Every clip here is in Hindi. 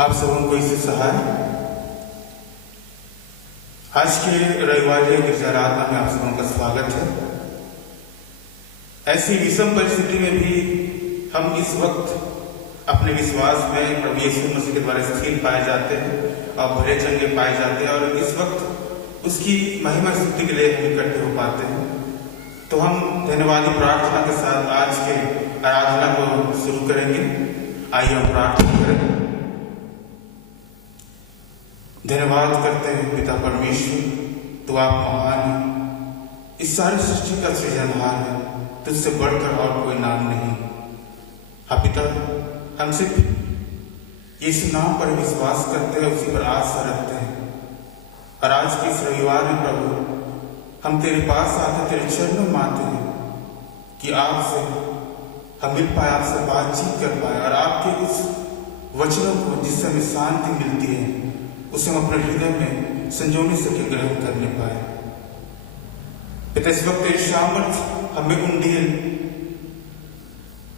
आप सबों को इससे सहाय। आज के रविवार गिरजा आराधना में आप सबों का स्वागत है। ऐसी विषम परिस्थिति में भी हम इस वक्त अपने विश्वास में प्रभु यीशु मसीह के द्वारा स्थिर पाए जाते हैं और भरे चंगे पाए जाते हैं, और इस वक्त उसकी महिमा स्तुति के लिए हम इकट्ठे हो पाते हैं। तो हम धन्यवादी प्रार्थना के साथ आज के आराधना को शुरू करेंगे। आइए हम प्रार्थना करें। धन्यवाद करते हैं पिता परमेश्वर, तो आप महान है, इस सारी सृष्टि का सृजनहार है, तुझसे बढ़कर और कोई नाम नहीं। हाँ पिता, हम सिर्फ यीशु नाम पर विश्वास करते हैं, उसी पर आशा रखते हैं। और आज के इस रविवार में प्रभु हम तेरे पास आते, तेरे चरणों में आते हैं कि आपसे हम मिल पाए, आपसे बातचीत कर पाए, और आपके उस वचनों को जिससे हमें शांति मिलती है उसे हम अपने हृदय में संजोने से ग्रहण करने पाए। पिता, इस वक्त तेरी सामर्थ हमें उंडेल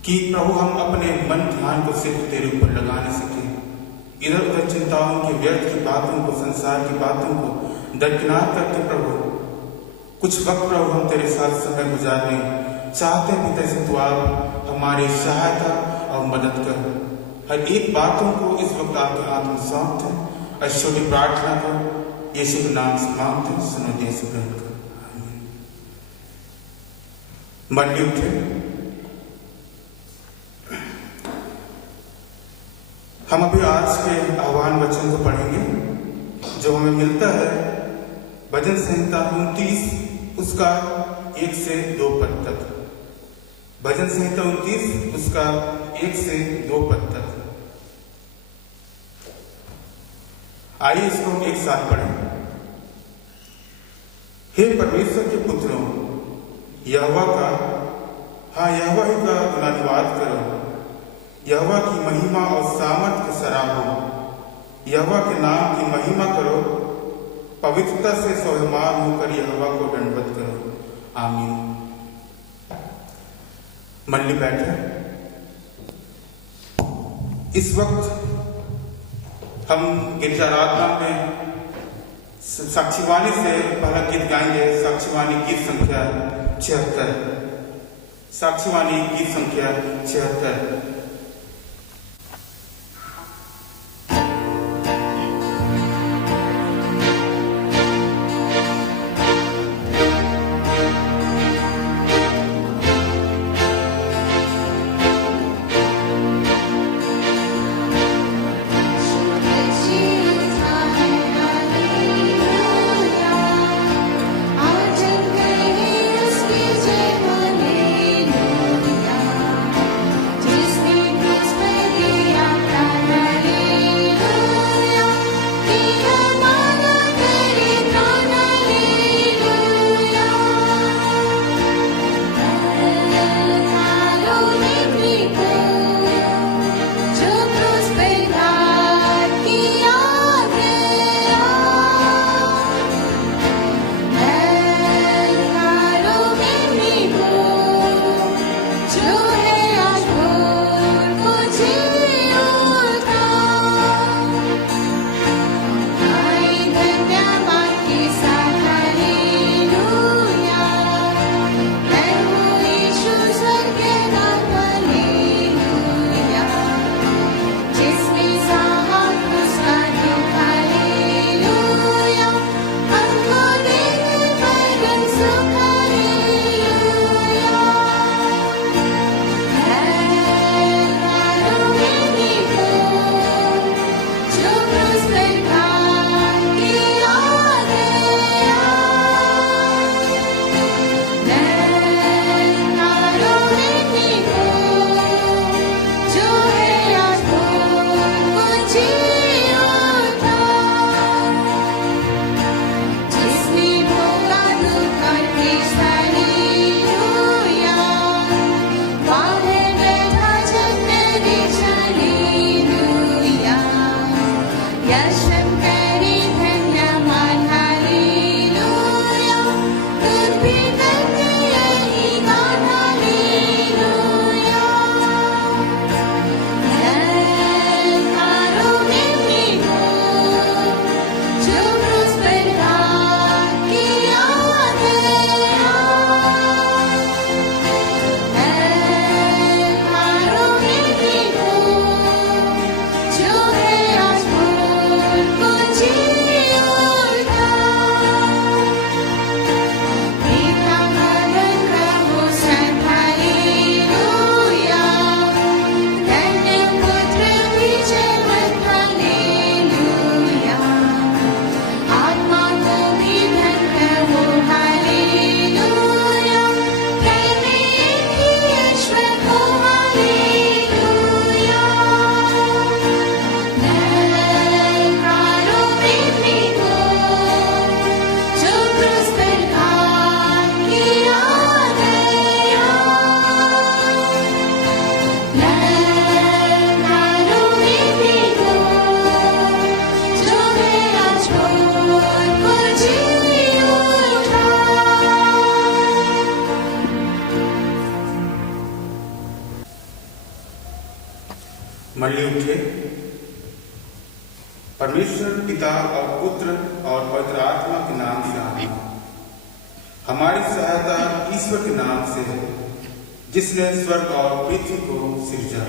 कि प्रभु हम अपने मन ध्यान को सिर्फ तेरे ऊपर लगा न सके, इधर उधर चिंताओं की, व्यर्थ की बातों को, संसार की बातों को दरकिनार करके प्रभु कुछ वक्त प्रभु हम तेरे साथ समय गुजारने चाहते हैं। पिता, से तू आप हमारी सहायता और मदद कर। हर एक बातों को इस वक्त आपके हाथ में सौंपते हैं। छोटी प्रार्थना को यीशु के नाम से मांगते हैं, सुनो दिए से ग्रहण कर। मंडली उठे। हम अभी आज के आह्वान वचन को पढ़ेंगे जो हमें मिलता है भजन संहिता 29 उसका 1 से 2 पद तक। भजन संहिता 29 उसका 1 से 2 पद तक। आइए इसको हम एक साथ पढ़ें। हे परमेश्वर के पुत्रों, यहोवा का, हाँ यहोवा ही का गुणानुवाद करो। यहोवा की महिमा और सामर्थ को सराहो। यहोवा के नाम की महिमा करो। पवित्रता से सोहमान होकर यहोवा को दंडवत करो। आमीन। मंडली बैठे। इस वक्त हम गिरजा आराधना में साक्षीवाणी से पहला गीत गाएंगे। साक्षीवाणी गीत संख्या 76। साक्षीवाणी गीत संख्या 76। जिसने मरली उठे। परमेश्वर पिता और पुत्र और पवित्र आत्मा के नाम से आमीन। हमारी सहायता ईश्वर के नाम से है, जिसने स्वर्ग और पृथ्वी को सिरजा।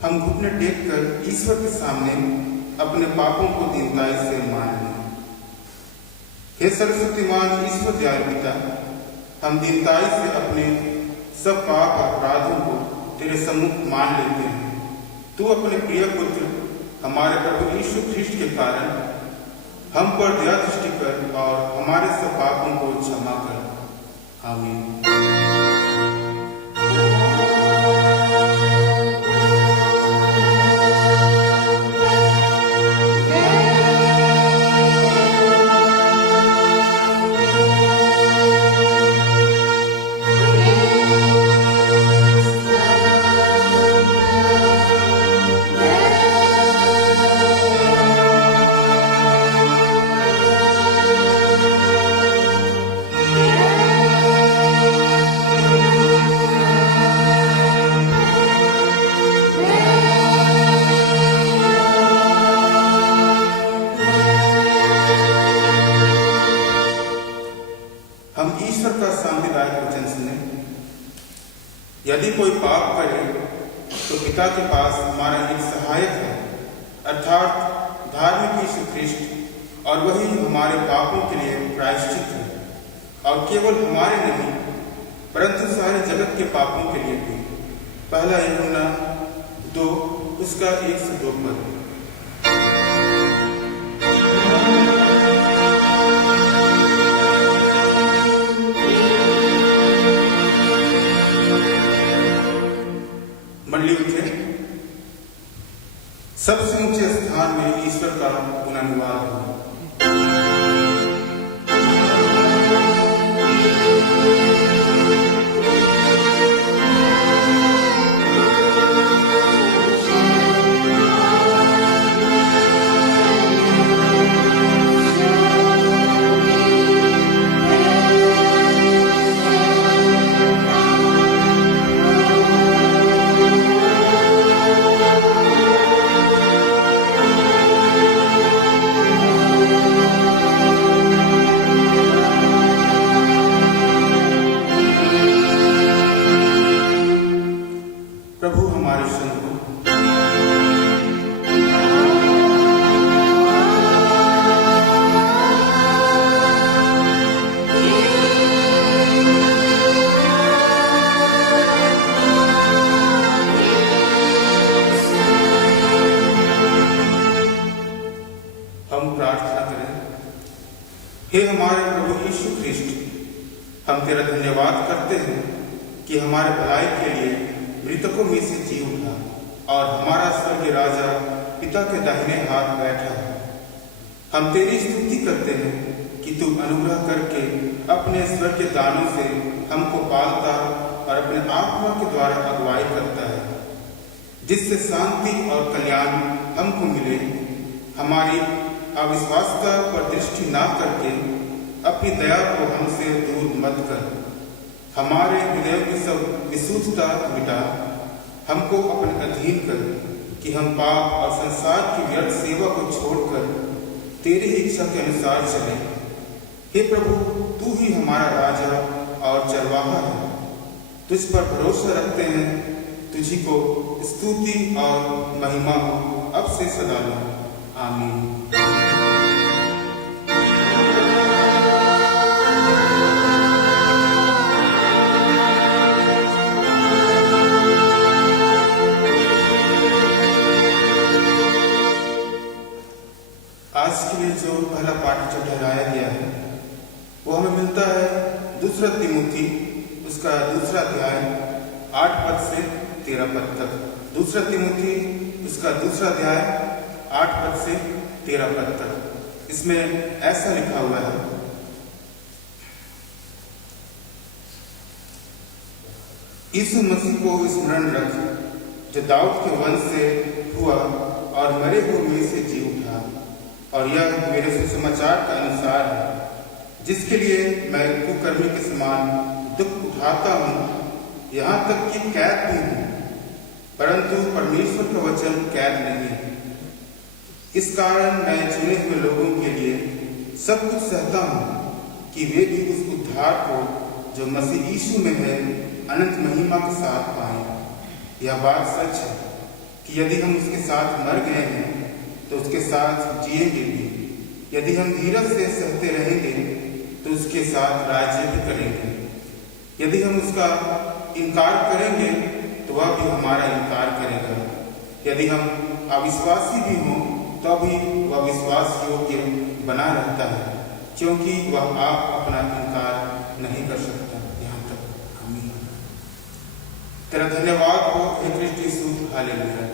हम घुटने टेककर ईश्वर के सामने अपने पापों को दीनताई से मान लें। हे सर्वशक्तिमान ईश्वर दयालु पिता, हम दीनताई से अपने सब पाप अपराधों को तेरे सम्मुख मान लेते हैं। तू अपने प्रिय पुत्र हमारे प्रभु यीशु ख्रीष्ट के कारण हम पर दया दृष्टि कर और हमारे सब पापों को क्षमा कर। आमीन। हम ईश्वर का सांविधानिक वचन सुने। यदि कोई पाप करे तो पिता के पास हमारा एक सहायक है, अर्थात धार्मिक यीशु ख्रीष्ट, और वही हमारे पापों के लिए प्रायश्चित है, और केवल हमारे नहीं परंतु सारे जगत के पापों के लिए भी। पहला यूहन्ना 2 उसका 1 से 2 पद। मरली उठे। सबसे ऊंचे स्थान में ईश्वर का गुणानुवाद हो। प्रभु हमारे सुन को। हम प्रार्थना करें। हे हमारे प्रभु यीशु ख्रीष्ट, हम तेरा धन्यवाद करते हैं कि हमारे भलाई के लिए मृतकों में से जी उठा और हमारा स्वर्गीय राजा पिता के दाहिने हाथ बैठा है। हम तेरी स्तुति करते हैं कि तू अनुग्रह करके अपने स्वर्ग के दानों से हमको पालता और अपने आत्मा के द्वारा अगुवाई करता है, जिससे शांति और कल्याण हमको मिले। हमारी अविश्वासता पर दृष्टि ना करके अपनी दया को हमसे दूर मत कर। हमारे हृदय की सब विशुद्धता मिटा हमको अपने अधीन कर, कि हम पाप और संसार की व्यर्थ सेवा को छोड़कर तेरी इच्छा के अनुसार चलें। हे प्रभु, तू ही हमारा राजा और चरवाहा है। तुझ पर भरोसा रखते हैं। तुझी को स्तुति और महिमा हो अब से सदा। आमीन। आज के लिए जो पहला पाठ जो ठहराया गया है वो हमें मिलता है दूसरा तिमुथी उसका दूसरा अध्याय 8 पद से 13 पद तक। दूसरा तिमुथी उसका दूसरा अध्याय 8 पद से 13 पद तक। इसमें ऐसा लिखा हुआ है, यीशु मसीह को स्मरण रख जो दाऊद के वंश से हुआ और मरे हुए में से जी उठा, और यह मेरे सुसमाचार का अनुसार है, जिसके लिए मैं कुकर्मी के समान दुख उठाता हूँ, यहाँ तक कि कैद भी हूँ, परंतु परमेश्वर का वचन कैद नहीं। इस कारण मैं चुने हुए लोगों के लिए सब कुछ सहता हूँ कि वे भी उस उद्धार को जो मसीह यीशु में है अनंत महिमा के साथ पाएं। यह बात सच है कि यदि हम उसके साथ मर गए हैं तो उसके साथ जिएंगे भी, यदि हम धीरज से सहते रहेंगे तो उसके साथ राज्य भी करेंगे। यदि हम उसका इनकार करेंगे तो वह भी हमारा इनकार करेगा। यदि हम अविश्वासी भी हों तो भी वह विश्वास योग्य बना रहता है, क्योंकि वह आप अपना इनकार नहीं कर सकता। यहाँ तक आमीन। तेरा धन्यवाद हो हे कृष्ण यीशु, हालेलुया।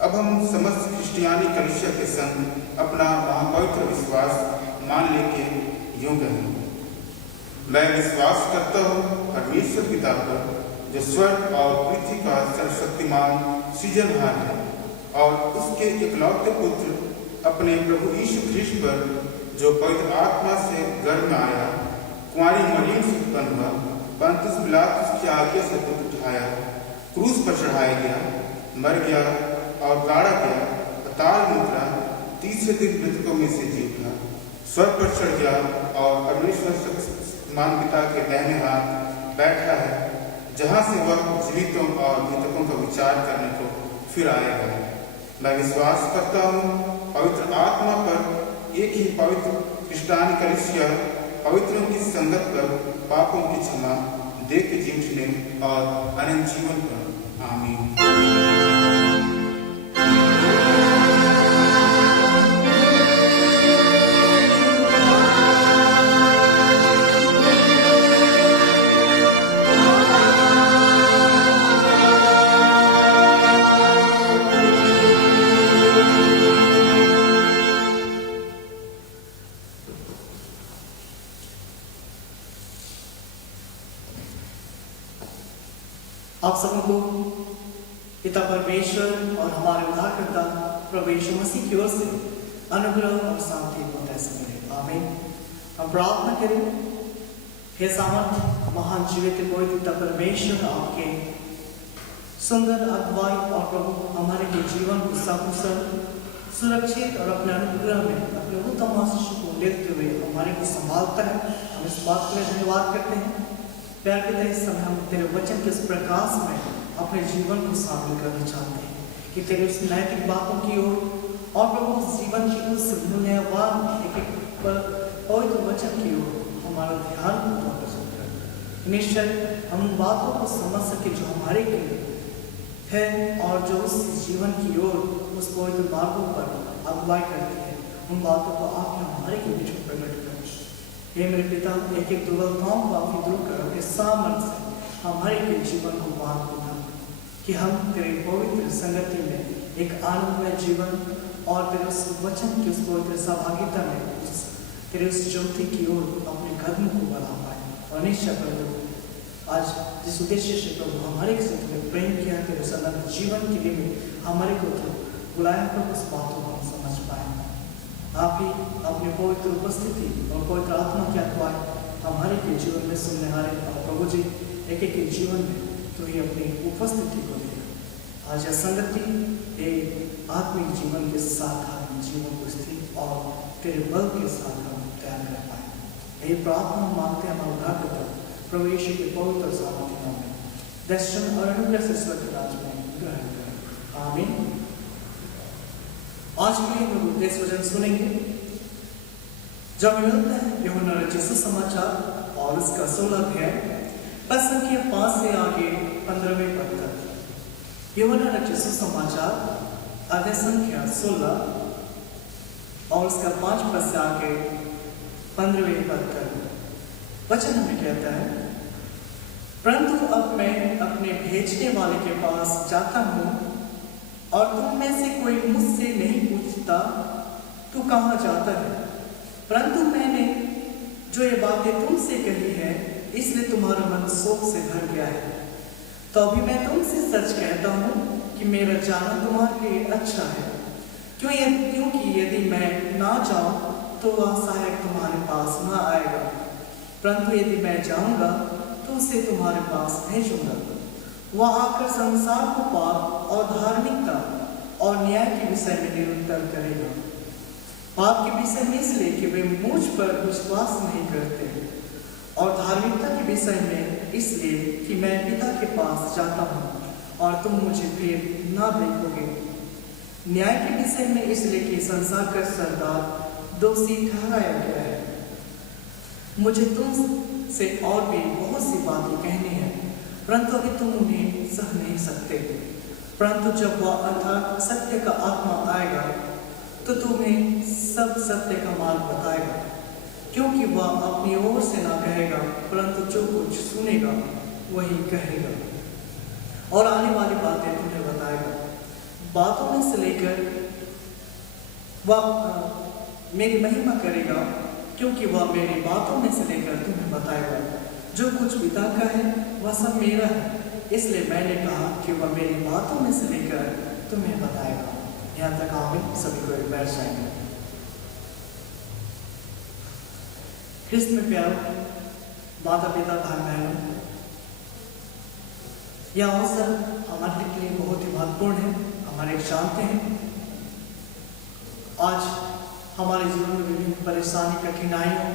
अब हम समस्त क्रिश्चियानी कलीसिया के संग अपना महापवित्र विश्वास मान लेके यूं कहें, मैं विश्वास करता हूँ परमेश्वर पिता पर जो स्वर्ग और पृथ्वी का सर्वशक्तिमान सृजनहार है, और उसके इकलौते पुत्र अपने प्रभु यीशु ख्रीष्ट पर जो पवित्र आत्मा से गर्भ में आया, कुंवारी मरियम से उत्पन्न हुआ, पंतुस पिलातुस की आज्ञा से दूध उठाया, क्रूस पर चढ़ाया गया, मर गया और गाड़ा गया, पाताल में उतरा, तीसरे दिन मृतकों में से जी उठा, स्वर्ग पर चढ़ गया और परमेश्वर शक्तिमान पिता के दाहिने हाथ बैठा है, जहाँ से वह जीवितों और मृतकों का विचार करने को फिर आएगा। मैं विश्वास करता हूँ पवित्र आत्मा पर, एक ही पवित्र क्रिश्चियानी कलीसिया, पवित्रों की संगत पर, पापों की क्षमा, देह के जी उठने और अनंत जीवन पर। आमीन। आप सबको पिता परमेश्वर और हमारे उद्धारकर्ता प्रभु यीशु मसीह की ओर से अनुग्रह और शांति होता है मिले। आमीन। हम प्रार्थना करें, हे सामर्थ महान जीवित पवित्र पिता परमेश्वर, आपके सुंदर अगुवाई और प्रभु हमारे के जीवन को सकुशल सुरक्षित और अपने अनुग्रह में अपने उत्तम आशीष को लेते हुए हमारे को संभालता है। हम इस बात के लिए धन्यवाद करते हैं। प्यार के इस समय हम तेरे वचन के इस प्रकाश में अपने जीवन को शामिल करना चाहते हैं कि तेरे उस नैतिक बातों की ओर और प्रभु जीवन की उस मूल्यवान एक पवित्र वचन की ओर हमारा ध्यान आकर्षित कर। निश्चय हम उन बातों को समझ सके जो हमारे के लिए है और जो उस जीवन की ओर उस पवित्र मार्गों पर अगुवाई करती है। उन बातों को आप हमारे के बीच में प्रकट करें। हे मेरे पिता, एक एक दुर्बलताओं को आप दूर कर अपने सामर्थ्य से हमारे के जीवन को बांध देना, कि हम तेरे पवित्र संगति में एक आनंदमय जीवन और तेरे उस वचन की उस पवित्र सहभागिता में तेरे उस ज्योति की ओर अपने कदम को बढ़ा पाए। और निश्चय प्रभु आज जिस उद्देश्य से प्रभु हमारे से प्रेम किया, तेरे सदन जीवन के लिए हमारे को तो बुलाया, पर उस बातों को हम समझ पाए। आप ही अपनी पवित्र उपस्थिति और पवित्र आत्मा की अगुवाई हमारे के जीवन में सुनने हारे और प्रभु जी एक एक के जीवन में तो ही अपनी उपस्थिति को दे। आज यह संगति एक आत्मिक जीवन के साथ हम जीवन को स्थिर और तेरे बल के साथ हम तैयार कर पाए। यही प्रार्थना हम मांगते हैं हमारे उद्धारकर्ता प्रभु यीशु के पवित्र और सामर्थ्य नाम में। दर्शन और अनुग्रह से स्वर्ग राज्य में ग्रहण करें। आमीन। आज के लिए हम उपदेश वचन सुनेंगे जब मिलता है यूहन्ना रचित सुसमाचार और उसका 16 अध्याय पद संख्या 5 से आगे 15वें पद तक। यूहन्ना रचित सुसमाचार अध्याय संख्या 16 और उसका 5 पद से आगे 15वें पद तक वचन हमें कहता है, परंतु अब मैं अपने भेजने वाले के पास जाता हूं और तुम में से कोई मुझसे नहीं पूछता तू कहाँ जाता है, परंतु मैंने जो ये बातें तुमसे कही है इसलिए तुम्हारा मन शोक से भर गया है। तो अभी मैं तुमसे सच कहता हूं कि मेरा जाना तुम्हारे लिए अच्छा है, क्योंकि यदि मैं ना जाऊं तो वह सहायक तुम्हारे पास ना आएगा, परंतु यदि मैं जाऊंगा तो उसे तुम्हारे पास भेजूंगा। वह आकर संसार को पाप और धार्मिकता और न्याय के विषय में निरुत्तर करेगा। पाप के विषय में इसलिए कि वे मुझ पर विश्वास नहीं करते, और धार्मिकता के विषय में इसलिए कि मैं पिता के पास जाता हूँ और तुम मुझे फिर ना देखोगे। न्याय के विषय में इसलिए कि संसार का सरदार दोषी ठहराया गया है। मुझे तुमसे और भी बहुत सी बातें कहनी है, परंतु अभी तुम उन्हें सह नहीं सकते। परंतु जब वह अर्थात सत्य का आत्मा आएगा तो तुम्हें सब सत्य का मार्ग बताएगा, क्योंकि वह अपनी ओर से ना कहेगा, परंतु जो कुछ सुनेगा वही कहेगा और आने वाली बातें तुम्हें बताएगा। बातों में से लेकर वह मेरी महिमा करेगा, क्योंकि वह मेरी बातों में से लेकर तुम्हें बताएगा। जो कुछ पिता का है वह सब मेरा है, इसलिए मैंने कहा कि वह मेरी बातों में से लेकर तुम्हें बताएगा। यहाँ तक आमीन। सभी को बैठ जाएंगे। ख्रिस्त में प्यार माता पिता भाई बहनों, यह अवसर हमारे लिए बहुत ही महत्वपूर्ण है। हमारे जानते हैं आज हमारे जीवन में विभिन्न परेशानी कठिनाइयों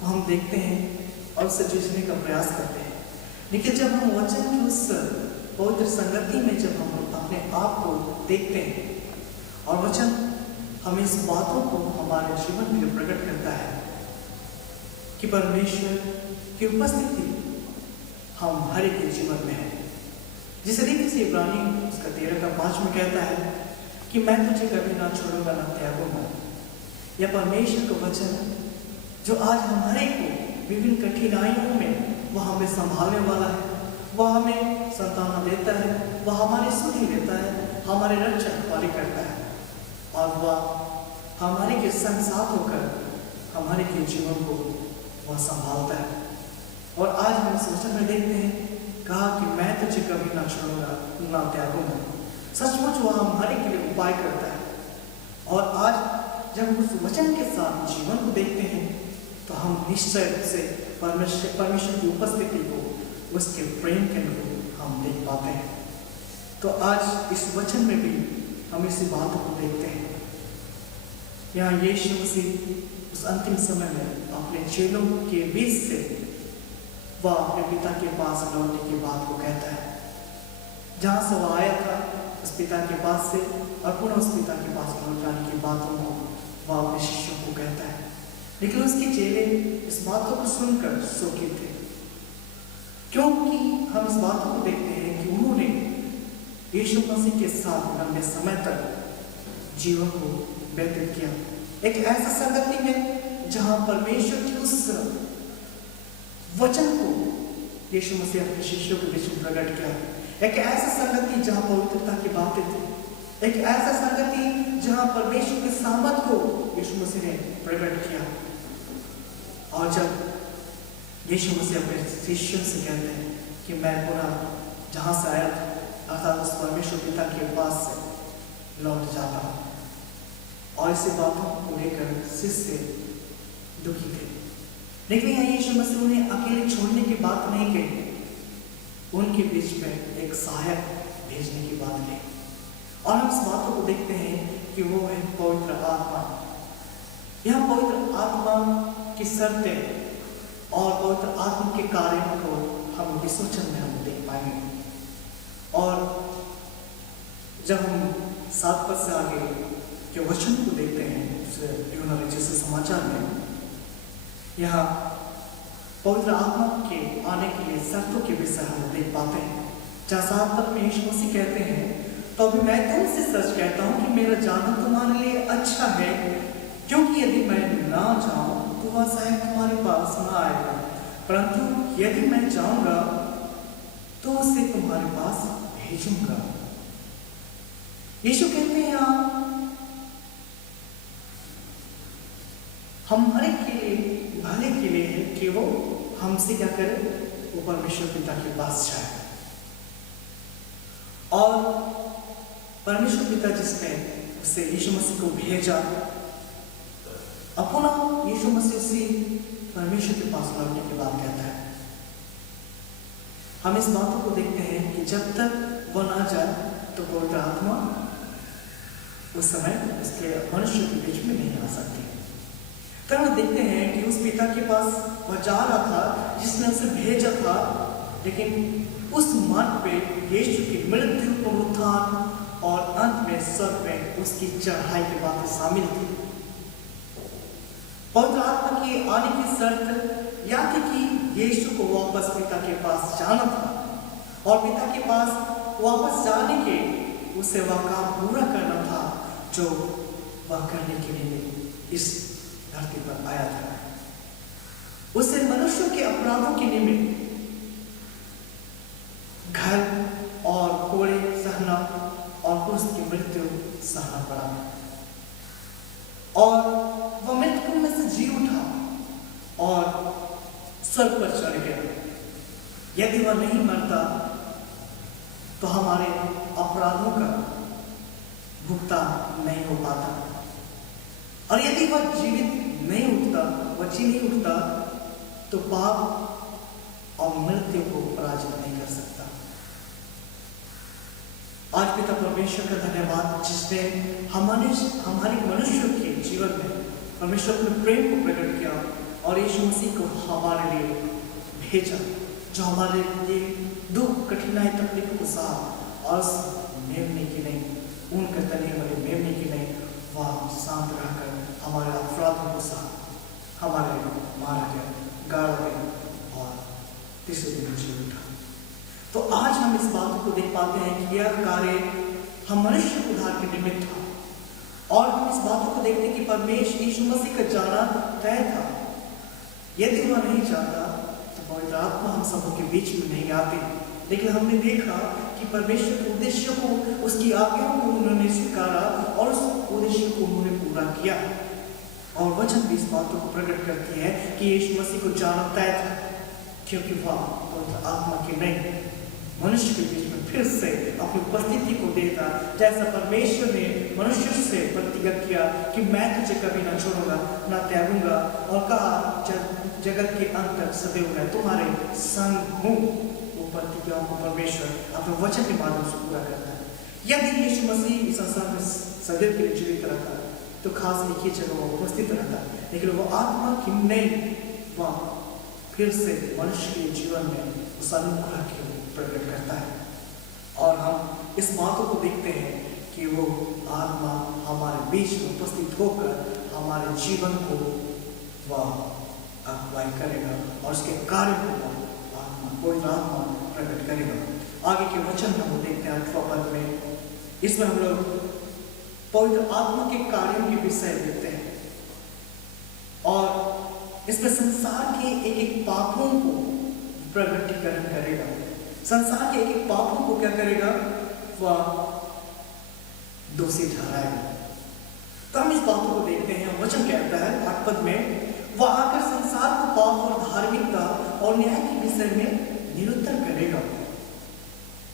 को हम देखते हैं और उससे जूझने का प्रयास करते हैं, लेकिन जब हम वचन की उस पवित्र संगति में जब हम अपने आप को देखते हैं और वचन हमें इस बातों को हमारे जीवन में प्रकट करता है कि परमेश्वर की उपस्थिति हम हर एक के जीवन में है। जिस रीति से इब्रानी उसका 13:5 में कहता है कि मैं तुझे कभी ना छोड़ूंगा ना त्यागूंगा। यह परमेश्वर का वचन जो आज हमारे को विभिन्न कठिनाइयों में वह हमें संभालने वाला है, वह हमें संतान देता है, वह हमारी सुधि लेता है, हमारे रक्षक हमारी करता है और वह हमारे के संग साथ होकर हमारे के जीवन को वह संभालता है। और आज हम इस वचन में देखते हैं कहा कि मैं तुझे कभी ना छोड़ूंगा ना त्यागूंगा। सचमुच वह हमारे के लिए उपाय करता है। और आज जब हम उस वचन के साथ जीवन को देखते हैं तो हम निश्चय रूप से परमेश्वर की उपस्थिति को, उसके प्रेम के अनुरूप हम देख पाते हैं। तो आज इस वचन में भी हम इसी बातों को देखते हैं। यहाँ यीशु मसीह उस अंतिम समय में अपने चेलों के बीच से वह अपने पिता के पास लौटने की बात को कहता है। जहाँ से वह आया था उस पिता के पास से और पुनः उस पिता के पास लौट जाने की बातों को वह अपने शिष्यों को कहता है, लेकिन उसके चेले इस बातों को सुनकर शोकित थे, क्योंकि हम इस बातों को देखते हैं कि उन्होंने यीशु मसीह के साथ लंबे समय तक जीवन को व्यतीत किया। एक ऐसा संगति में जहां परमेश्वर की उस वचन को यीशु मसीह अपने शिष्यों के बीच में प्रकट किया। एक ऐसा संगति जहां पवित्रता की बातें थी, एक ऐसा संगति जहां परमेश्वर के सामर्थ को यीशु मसीह ने प्रकट किया। और जब यीशु मसीह अपने शिष्यों से कहते हैं कि मैं पुनः जहां से आया था अर्थात उस परमेश्वर पिता के पास से लौट जाता हूं, और इसी बातों को लेकर शिष्य दुखी थे। लेकिन यहाँ यीशु मसीह उन्हें अकेले छोड़ने की बात नहीं कही, उनके बीच में एक सहायक भेजने की बात कही। और हम इस बातों को देखते हैं कि वो है पवित्र आत्मा। यह पवित्र आत्मा की शर्तें और पवित्र आत्मा के कार्यों को हम इस वचन में हम देख पाएंगे। और जब हम 7 पद से आगे के वचन को देखते हैं यूहन्ना जैसे समाचार में, यहाँ पवित्र आत्मा के आने के लिए शर्तों के विषय हम देख पाते हैं। जहाँ 7 पद में यीशु मसीह कहते हैं, तो अभी मैं तुमसे सच कहता हूँ कि मेरा जाना तुम्हारे लिए अच्छा है, क्योंकि यदि मैं ना जाऊं तो वह सहायक तुम्हारे पास ना आएगा, परंतु यदि मैं जाऊंगा तो उसे तुम्हारे पास भेजूंगा। यीशु कहते हैं यहाँ हम हर एक के लिए भले के लिए है कि वो हमसे क्या करे, वो परमेश्वर पिता के पास जाए। और परमेश्वर पिता जिसने उससे यीशु मसीह को भेजा, अपना यीशु मसीह उसी परमेश्वर के पास लौटने की बात कहता है। हम इस बातों को देखते हैं कि जब तक वो ना जाए तो पवित्र आत्मा उस समय उसके मनुष्य के बीच में नहीं आ सकती। तो हम देखते हैं कि उस पिता के पास वह जा रहा था जिसने उसे भेजा था, लेकिन उस मार्ग पे यीशु की मृत्यु, पुनरुत्थान और अंत में स्वर्ग में उसकी चढ़ाई की बातें शामिल थी। पवित्र आत्मा के आने की शर्त यह थी कि यीशु को वापस पिता के पास जाना था, और पिता के पास वापस जाने के उसे वह काम पूरा करना था जो वह करने के लिए इस धरती पर आया था। उसे मनुष्यों के अपराधों के निमित्त घर और कोड़े सहना और क्रूस की मृत्यु सहना पड़ा, और वह मृत्यु में से जी उठा और स्वर्ग पर चढ़ गया। यदि वह नहीं मरता तो हमारे अपराधों का भुगतान नहीं हो पाता, और यदि वह जीवित नहीं उठता, वह जी नहीं उठता, तो पाप और मृत्यु को पराजित नहीं कर सकता। आज पिता परमेश्वर का धन्यवाद जिसने हमारे मनुष्य के जीवन में परमेश्वर अपने प्रेम को प्रकट किया और यीशु मसीह को हमारे लिए भेजा, जो हमारे लिए दुख, कठिनाई, तकलीफ को सहा और मेमने की नहीं, ऊन के तने वाले मेमने की नहीं, वह शांत रहकर हमारे अपराधों को सहा, हमारे मारा गया, गाड़ा गया और तीसरे दिन जी उठा। तो आज हम इस बात को देख पाते हैं कि यह कार्य हम मनुष्य उद्धार के निमित्त था, और हम इस बातों को देखते हैं कि परमेश्वर यीशु मसीह का जाना तय था। यदि वह नहीं चाहता तो पवित्र आत्मा हम सबों के बीच में नहीं आती, लेकिन हमने देखा कि परमेश्वर के उद्देश्य को, उसकी आज्ञाओं को उन्होंने स्वीकारा और उस उद्देश्य को उन्होंने पूरा किया। और वचन भी इस बातों को प्रकट करती है कि यीशु मसीह को जाना तय था, क्योंकि वह पवित्र आत्मा के नहीं मनुष्य के बीच में फिर से अपनी उपस्थिति को देता, जैसा परमेश्वर ने मनुष्य से प्रतिज्ञा किया कि मैं तुझे कभी ना छोड़ूंगा ना त्यागूंगा, और कहा जगत के अंत तक सदैव मैं तुम्हारे संग हूँ। वो प्रतिज्ञाओं को परमेश्वर अपने वचन के माध्यम से पूरा करता है। यदि यीशु मसीह इस संसार में सदैव के लिए जीवित रहता तो खास एक ही जगह वो उपस्थित रहता, लेकिन वो आत्मा की नहीं, वह फिर से मनुष्य के जीवन में उस अनुग्रह की प्रकट करता है। और हम इस बातों को देखते हैं कि वो आत्मा हमारे बीच में उपस्थित होकर हमारे जीवन को वह अगुवाई करेगा और उसके कार्य को कोई आत्मा प्रकट करेगा। आगे के वचन में हम देखते हैं 8वां पद में, इसमें हम लोग पवित्र आत्मा के कार्यों के विषय देखते हैं, और इसमें संसार के एक एक पापों को प्रगटीकरण करेगा। संसार के एक एक पापों को क्या करेगा, वह दोषी ठहराएगा। तो हम इस बातों को देखते हैं। वचन कहता है 8 पद में, वह आकर संसार को पाप और धार्मिकता और न्याय के विषय में निरुत्तर करेगा।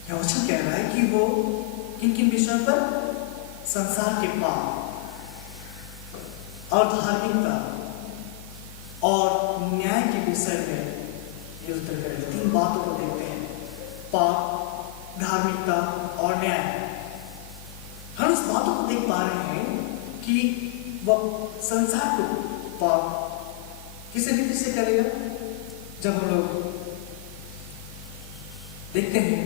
यह वचन कह रहा है कि वो किन किन विषयों पर, संसार के पाप और धार्मिकता और न्याय के विषय में निरुत्तर करेगा। 3 बातों को देखते हैं, पाप, धार्मिकता और न्याय। हम इस बातों को देख पा रहे हैं कि वह संसार को पाप किस रीति से करेगा, जब हम लोग देखते हैं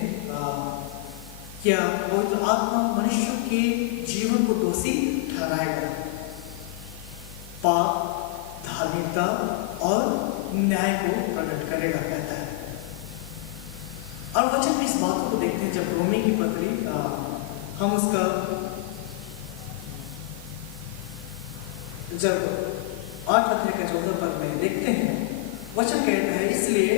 क्या पवित्र आत्मा मनुष्य के जीवन को दोषी ठहराएगा, पाप, धार्मिकता और न्याय को प्रकट करेगा, कहता है। और वचन में इस बातों को देखते हैं जब रोमी की पत्री हम उसका जब 8 अध्याय का 14 पद में देखते हैं, वचन कहता है इसलिए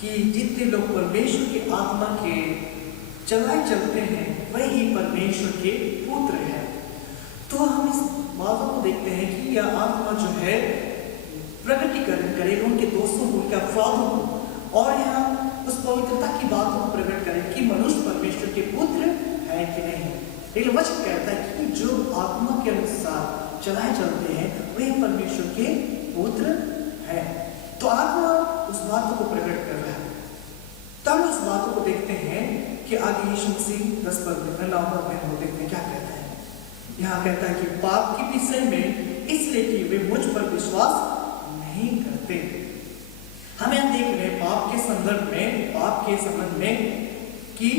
कि जितने लोग परमेश्वर की आत्मा के चलाए चलते हैं वही परमेश्वर के पुत्र हैं। तो हम इस बातों को देखते हैं कि यह आत्मा जो है प्रकटीकरण करेगा उनके दोस्तों को, उनके अपराधों को, और यहाँ उस पवित्रता की बातों को प्रकट करें कि मनुष्य परमेश्वर के पुत्र है कि नहीं। लेकिन वचन कहता है कि जो आत्मा के अनुसार चलाए चलते हैं वही परमेश्वर के पुत्र है। तो आत्मा उस बातों को प्रकट कर रहा है। तब उस बातों को देखते हैं कि आगे यीशु मसीह 10 पद में 9 पद में हम देखते हैं क्या कहता है। यहाँ कहता है कि पाप के विषय में इसलिए कि वे मुझ पर विश्वास नहीं करते। हम यहाँ देख रहे हैं पाप के संदर्भ में, पाप के संबंध में कि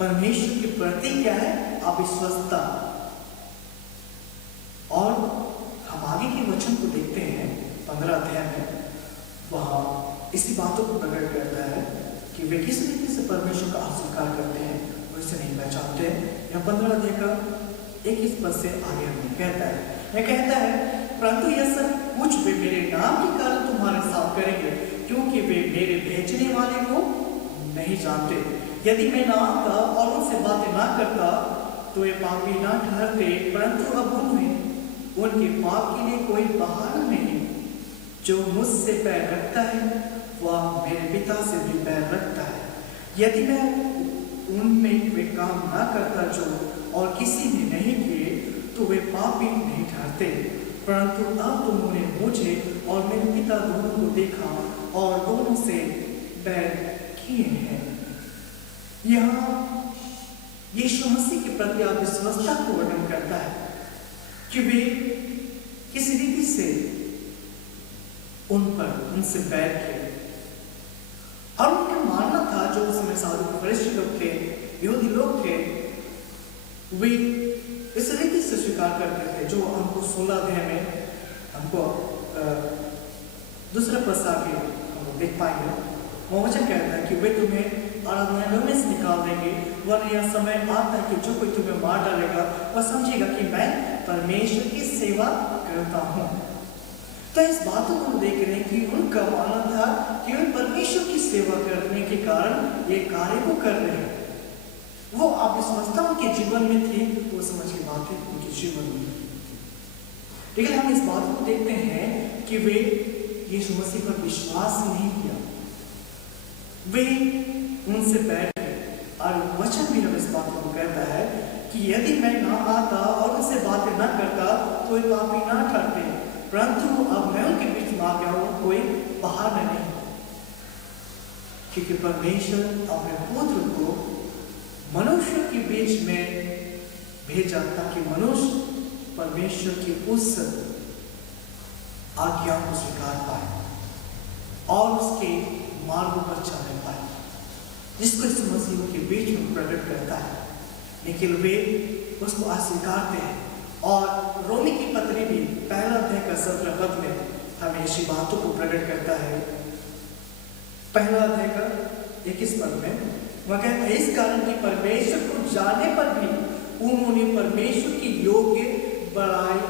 परमेश्वर के प्रति क्या है, अविश्वसता। और हम आगे के वचन को देखते हैं 15 अध्याय में, वहां इसी बातों को प्रकट करता है कि वे किस रीति से परमेश्वर का अस्वीकार करते हैं, वैसे नहीं पहचानते। यह 15 अध्याय का 21 पद से आगे हमें कहता है, यह कहता है परंतु यह सब कुछ वे मेरे नाम के कारण तुम्हारे साथ करेंगे, क्योंकि वे मेरे भेजने वाले को नहीं जानते। यदि मैं ना आता और उनसे बातें ना करता तो वे पापी ना ठहरते, परंतु अब उनके पाप के लिए कोई बहाना नहीं। जो मुझसे पैर रखता है वह मेरे पिता से भी पैर रखता है। यदि मैं उनमें वे काम ना करता जो और किसी ने नहीं किए तो वे पापी नहीं ठहरते, परंतु अब तुमने मुझे और मेरे पिता दोनों को देखा और दोनों से बैर किए हैं। यहाँ यीशु मसीह के प्रति अविश्वसता को वर्णन करता है कि वे किसी रीति से उनसे बैर किए। और उनका मानना था, जो उस समय साधु फरीसी लोग थे, यहूदी लोग थे, वे इस रीति से स्वीकार करते थे, जो हमको 16 अध्याय में हमको दूसरा प्रस्ताव के हम देख पाएंगे। वो वचन कहता है कि वे तुम्हें आराधनालयों में से निकाल देंगे, वरना यह समय आता है कि जो कोई तुम्हें मार डालेगा वह समझेगा कि मैं परमेश्वर की सेवा करता हूँ। तो इस बातों को देख रहे हैं कि उनका मानना था कि वे परमेश्वर की सेवा करने के कारण ये कार्य को कर रहे हैं। वो अविश्वसता उनके जीवन में थी, वो समझ की बात है उनके जीवन में। लेकिन हम इस बात को देखते हैं कि वे यीशु मसीह पर विश्वास नहीं किया, वे उनसे बैठ गए। और वचन भी हमें इस बात को कहता है कि यदि मैं ना आता और उनसे बातें ना करता तो वे पापी ना ठहरते, परंतु अब मैं उनके बीच में आ गया हूं, कोई बहाना नहीं। क्योंकि परमेश्वर अपने पुत्र को मनुष्य के बीच में भेजा ताकि मनुष्य परमेश्वर की उस आज्ञा को स्वीकार पाए और उसके मार्ग पर चलने पाए, जिसको इस मसीह के बीच में प्रकट करता है। लेकिन वे उसको अस्वीकारते हैं। और रोमी की पत्री भी 1 अध्याय का 17 पद में हमें इसी बातों को प्रकट करता है। 1 अध्याय का 21 पद में वह कहता है, इस कारण कि परमेश्वर को जानने पर भी उन्होंने परमेश्वर की योग्य बड़ाई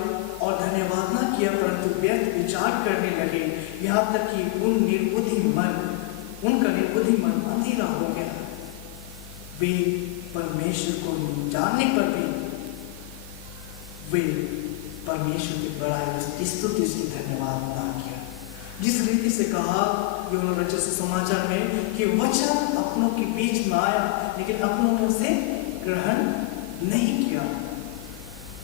और धन्यवाद न किया, परंतु व्यर्थ विचार करने लगे, यहाँ तक कि उनका निर्बुद्धि मन अंधेरा हो गया। वे परमेश्वर को जानने पर भी वे परमेश्वर की बड़ाई, स्तुति, उसकी धन्यवाद ना किया। जिस रीति से कहा यूहन्ना रचित सुसमाचार में कि वचन अपनों के बीच में आया, लेकिन अपनों ने उसे ग्रहण नहीं किया।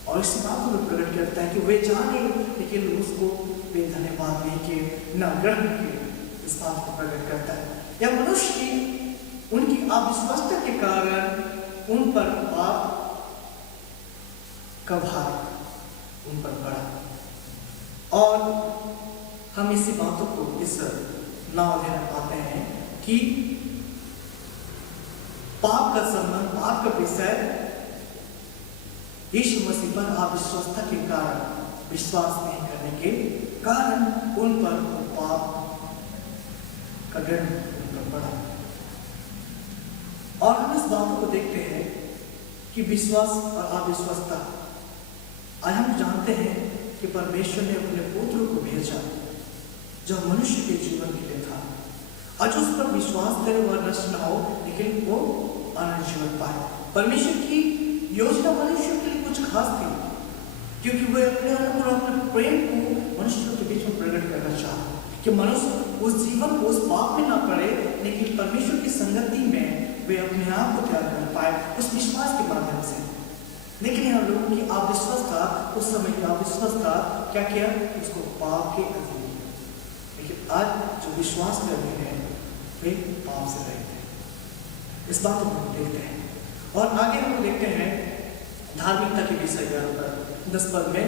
और इस बात को प्रकट करता है कि वे जाने लेकिन उसको वे धन्यवाद नहीं किए, न ग्रहण किए। इस बात को प्रकट करता है। या मनुष्य की उनकी अविश्वसता के कारण उन पर पाप का भार उन पर पड़ा। और हम इसी बातों को इस नाव देना पाते हैं कि पाप का संबंध, पाप का विषय यीशु मसीह पर अविश्वासता के कारण, विश्वास नहीं करने के कारण उन पर पाप का दंड उन पर पड़ा। और हम इस बातों को देखते हैं कि विश्वास और अविश्वासता, आज हम जानते हैं कि परमेश्वर ने अपने पुत्र को भेजा जो मनुष्य के जीवन के लिए था, आज उस पर विश्वास करे वह नष्ट न हो लेकिन वो अनंत जीवन पाए। परमेश्वर की योजना मनुष्य के लिए कुछ खास थी, क्योंकि वह अपने अनुग्रह, अपने प्रेम को मनुष्यों के बीच में प्रकट करना चाहा कि मनुष्य उस जीवन को उस पाप में ना पड़े, लेकिन परमेश्वर की संगति में वे अपने आप को तैयार कर पाए उस विश्वास के माध्यम से। लेकिन यहाँ लोगों की अविश्वास था, उस समय की अविश्वास था, क्या किया? उसको पाप के अधीन किया। लेकिन आज जो विश्वास करते हैं वे पाप से रहित हैं। इस बात को हम देखते हैं और आगे हम देखते हैं धार्मिकता के विषय पर 10 पद में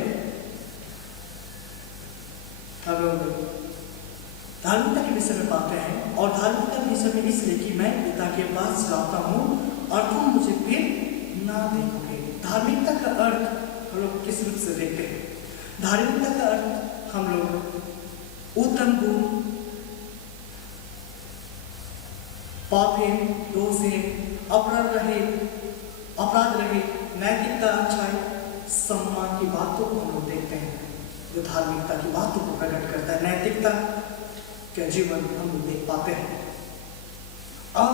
हम लोग धार्मिकता के विषय में पाते हैं। और धार्मिकता के विषय में इसलिए कि मैं पिता के पास जाता हूँ और तुम मुझे फिर ना देखोगे। धार्मिकता का अर्थ हम लोग किस रूप से देखते हैं? धार्मिकता का अर्थ हम लोग उत्तम गुण, पापहीन, दोषहीन, अपराध रहित, नैतिकता, अच्छाई, सम्मान की बातों को हम लोग देखते हैं जो धार्मिकता की बातों को प्रकट करता है। नैतिकता का जीवन हम लोग देख पाते हैं। और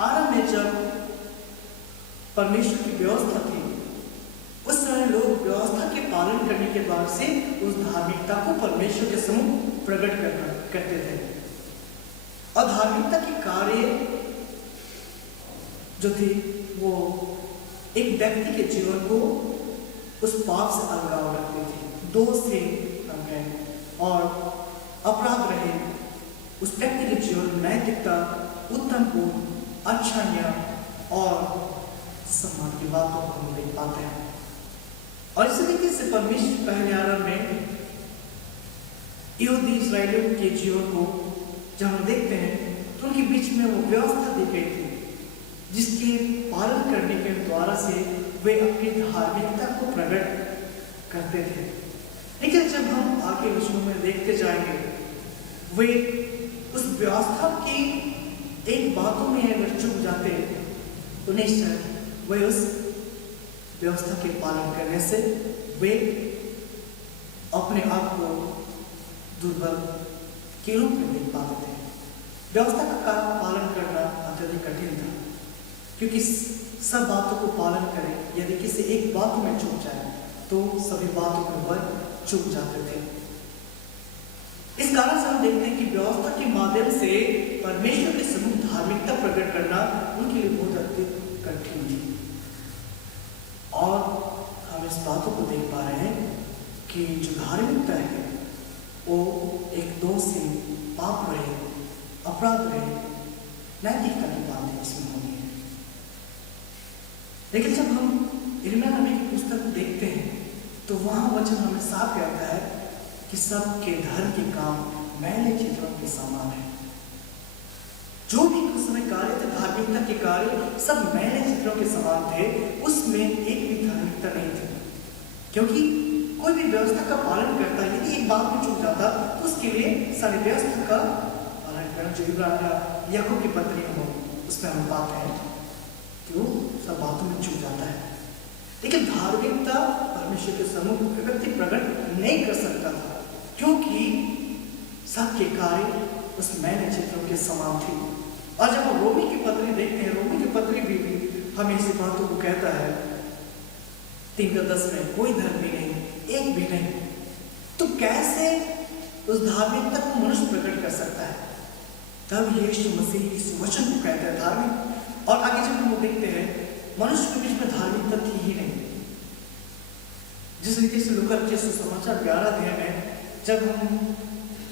आरंभ में जब परमेश्वर की व्यवस्था थी, उस समय लोग व्यवस्था के पालन करने के बाद से उस धार्मिकता को परमेश्वर के सम्मुख प्रकट करते थे। और धार्मिकता के कार्य जो थे वो एक व्यक्ति के जीवन को उस पाप से अलगाव रखते थे, दोष से और अपराध रहे उस व्यक्ति के जीवन में नैतिकता, उत्तम गुण, अच्छाइयाँ और सम्मान की बातों को हम देख पाते हैं। और इसी तरीके से परमेश्वर पहले आरंभ में यहूदी इस्राएलियों के जीवन को जब हम देखते हैं तो उनके बीच में वो व्यवस्था दी गई थी जिसके पालन करने के द्वारा से वे अपनी धार्मिकता को प्रकट करते थे। लेकिन जब हम आगे विषयों में देखते जाएंगे, वे उस व्यवस्था की एक बातों में अगर चूक जाते तो निश्चय वे उस व्यवस्था के पालन करने से वे अपने आप को दुर्बल के रूप में देख पाते थे। व्यवस्था का पालन करना अत्यधिक कठिन था, क्योंकि सब बातों को पालन करें, यदि किसी एक बात में चूक जाए तो सभी बातों में वह चूक जाते थे। इस कारण से हम देखते हैं कि व्यवस्था के माध्यम से परमेश्वर के सम्मुख धार्मिकता प्रकट करना उनके लिए बहुत अत्यधिक कठिन थी। और हम इस बातों को देख पा रहे हैं कि जो धार्मिकता है वो एक दोष से पाप रहे, अपराध रहे, नैतिकता की बातें इसमें होनी है। लेकिन जब हम यिर्मयाह नबी की पुस्तक देखते हैं तो वहाँ वचन हमें साफ कहता है कि सबके धर्म के काम मैले चित्रों के समान है। जो भी उस समय कार्य थे, धार्मिकता के कार्य सब मैले चित्रों के समान थे, उसमें एक भी धार्मिकता नहीं थी। क्योंकि कोई भी व्यवस्था का पालन करता है, यदि एक बात में चूक जाता तो उसके लिए सारी व्यवस्था का पालन करना। जो याकूब की पत्री हो उसमें हम पाते हैं कि वो सब बातों में चूक जाता है। लेकिन धार्मिकता परमेश्वर के सम्मुख व्यक्ति प्रकट नहीं कर सकता था, क्योंकि सबके कार्य उस मैले चित्रों के समान थी। और जब हम रोमी की पत्री देखते हैं, रोमी की पत्री भी हमें इसी बातों को कहता है 3:10 में, कोई धर्मी नहीं, एक भी नहीं। तो कैसे उस धार्मिकता को मनुष्य प्रकट कर सकता है? तब यीशु मसीह इस वचन को कहता है धार्मिक। और आगे जब हम देखते हैं मनुष्य के बीच में धार्मिकता थी ही नहीं। जिस रीति से लूका के सुसमाचार 11 अध्याय में जब हम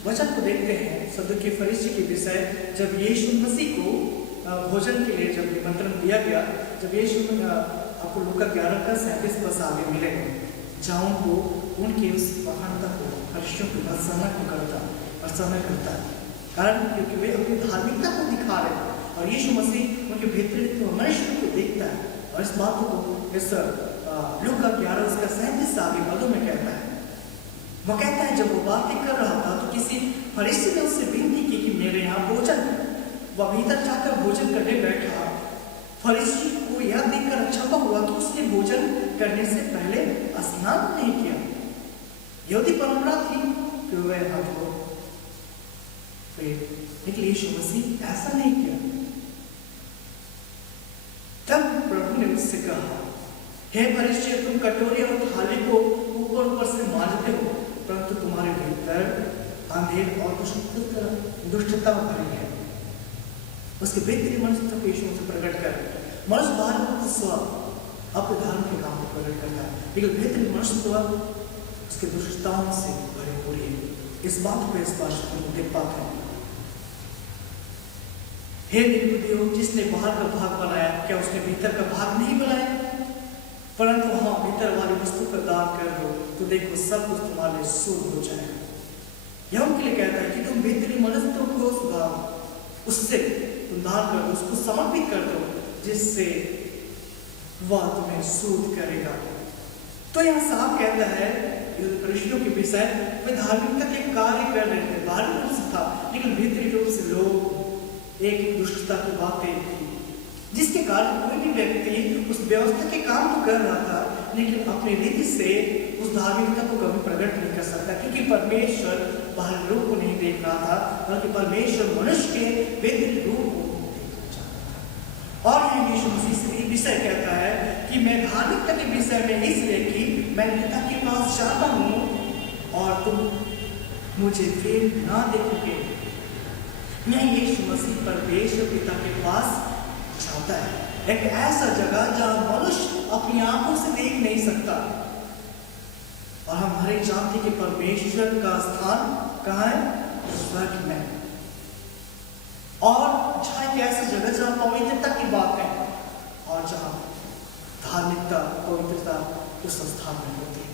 वचन को देखते हैं, सदूकी फरीसी के विषय, जब यीशु मसीह को भोजन के लिए जब निमंत्रण दिया गया, जब यीशु आपको लूका 11 का 37 आगे मिलेगा, जहाँ को उनके उस महानता को फरिश्तियों की भर्त्सना करता है, कारण क्योंकि वे अपनी धार्मिकता को दिखा रहे हैं और यीशु मसीह उनके भीतर मनुष्य को देखता है। और इस बात को इस लूका 11 उसका 37 आगे पदों में कहता है। वो कहता है जब वो बातें कर रहा था तो किसी फरीसी ने उससे विनती की कि मेरे यहाँ भोजन है। वह भीतर जाकर भोजन करने बैठा। फरीसी को यह देखकर अचंभा हुआ कि उसने भोजन करने से पहले स्नान नहीं किया। यहूदी परंपरा थी कि वह हाथ धो, लेकिन यीशु मसीह ऐसा नहीं किया। तब प्रभु ने उससे कहा, हे फरीसी, तुम कटोरे और थाली को ऊपर ऊपर से मांजते हो, परंतु तुम्हारे भीतर अंधेर और दुष्टता भरी है। उसके भीतरी मनुष्य को यीशु से प्रकट कर, मनुष्य बाहर स्व अपने धर्म के काम को प्रकट करता है, लेकिन भीतरी मनुष्य उसके दुष्टताओं से भरी पूरी है। इस बात को स्पष्ट देख पाते हैं। हे निकुदियो, जिसने बाहर का भाग बनाया, क्या उसने भीतर का भाग नहीं बनाया? परंतु हाँ, भीतर वाली वस्तु का दान कर दो तो देखो सब कुछ तुम्हारे लिए शुद्ध हो जाएगा। यह उनके लिए कहता है कि तुम भीतरी मनुष्य को सुधारो, उससे तुम दान कर दो, उसको समर्पित कर दो, जिससे वह तुम्हें शुद्ध करेगा। तो यह साफ कहता है फरिश्तियों के विषय वे धार्मिकता के कार्य कर रहे थे, बाहरी रूप से था, लेकिन भीतरी रूप से लोग एक दुष्टता की बातें थी, जिसके कारण कोई भी व्यक्ति उस व्यवस्था के काम तो कर रहा था, लेकिन अपनी रीति से उस धार्मिकता को कभी प्रकट नहीं कर सकता, क्योंकि परमेश्वर बाहरी रूप को नहीं देख रहा था, बल्कि परमेश्वर मनुष्य के भीतरी रूप को देखना चाहता था। और यह यीशु मसीह से विषय कहता है कि मैं धार्मिकता के विषय में इसलिए कि मैं पिता के पास जाता हूँ और तुम मुझे फिर ना देखोगे। मैं यीशु मसीह परमेश्वर पिता के पास जाता है, एक ऐसा जगह जहां मनुष्य अपनी आंखों से देख नहीं सकता। और हम हर एक जानते कि परमेश्वर का स्थान कहाँ है? स्वर्ग में। और जहां एक ऐसी जगह जहां पवित्रता की बात है और जहां धार्मिकता पवित्रता उस स्थान में होती है।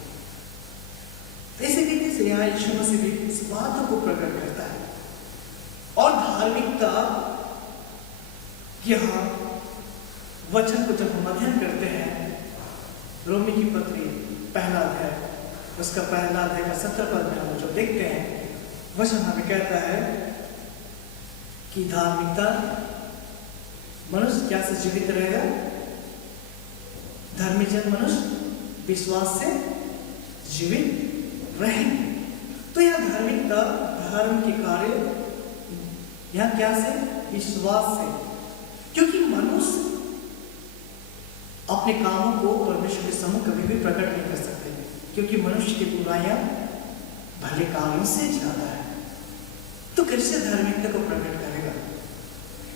तो इसी रीति से यहाँ यीशु मसीह भी इस बातों को प्रकट करता है। और धार्मिकता यहाँ वचन को जब हम अध्ययन करते हैं, रोमी की पत्री पहला अध्याय, उसका पहला अध्याय का 17 पद में हम जो देखते हैं, वचन हमें कहता है कि धार्मिकता मनुष्य क्या से जीवित रहेगा? धर्मी जन मनुष्य विश्वास से जीवित रहेंगे। तो यह धार्मिकता धर्म के कार्य यहाँ क्या से? विश्वास से, क्योंकि मनुष्य अपने कामों को परमेश्वर के सम्मुख कभी भी प्रकट नहीं कर सकते, क्योंकि मनुष्य की बुराइयां भले कार्यों से ज्यादा है। तो कैसे धार्मिकता को प्रकट करेगा?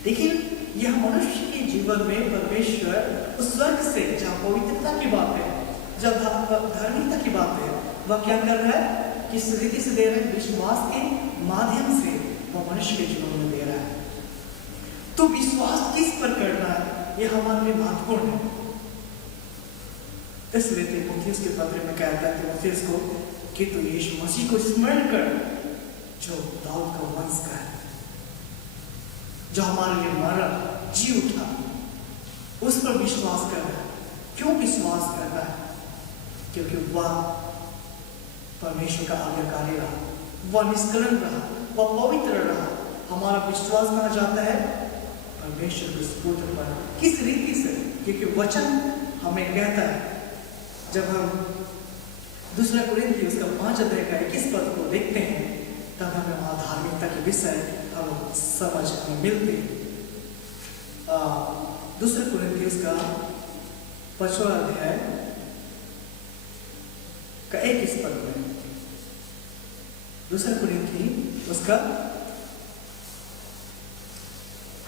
लेकिन यह मनुष्य के जीवन में परमेश्वर उस स्वर्ग से जहाँ पवित्रता की बात है, जब धार्मिकता की बात है, वह क्या कर रहा है? किस रीति से दे रहा है? विश्वास के माध्यम से वह मनुष्य के जीवन में दे रहा है। तो विश्वास किस पर करना है, यह हमारे लिए महत्वपूर्ण है। इसलिए तीमुथियुस के पत्र में कहता है तीमुथियुस को कि तू यीशु मसीह को स्मरण कर, जो दाऊद का वंश का है, जो हमारे लिए मरा जी उठा, उस पर विश्वास करना है। क्यों विश्वास करना है? क्योंकि वह परमेश्वर का आज्ञाकारी रहा, वह निष्कलंक रहा, वह पवित्र रहा। हमारा विश्वास कहाँ जाता है? परमेश्वर के पुत्र पर। किस रीति से? क्योंकि वचन हमें कहता है, जब हम दूसरा कुरिन्थियों उसका 5 अध्याय का 21 पद को देखते हैं, तब हमें वहाँ धार्मिकता के विषय हम समझ हमें मिलते हैं। दूसरा कुरिन्थियों उसका 5वां अध्याय का 21 पद में, दूसरा कुरिन्थी उसका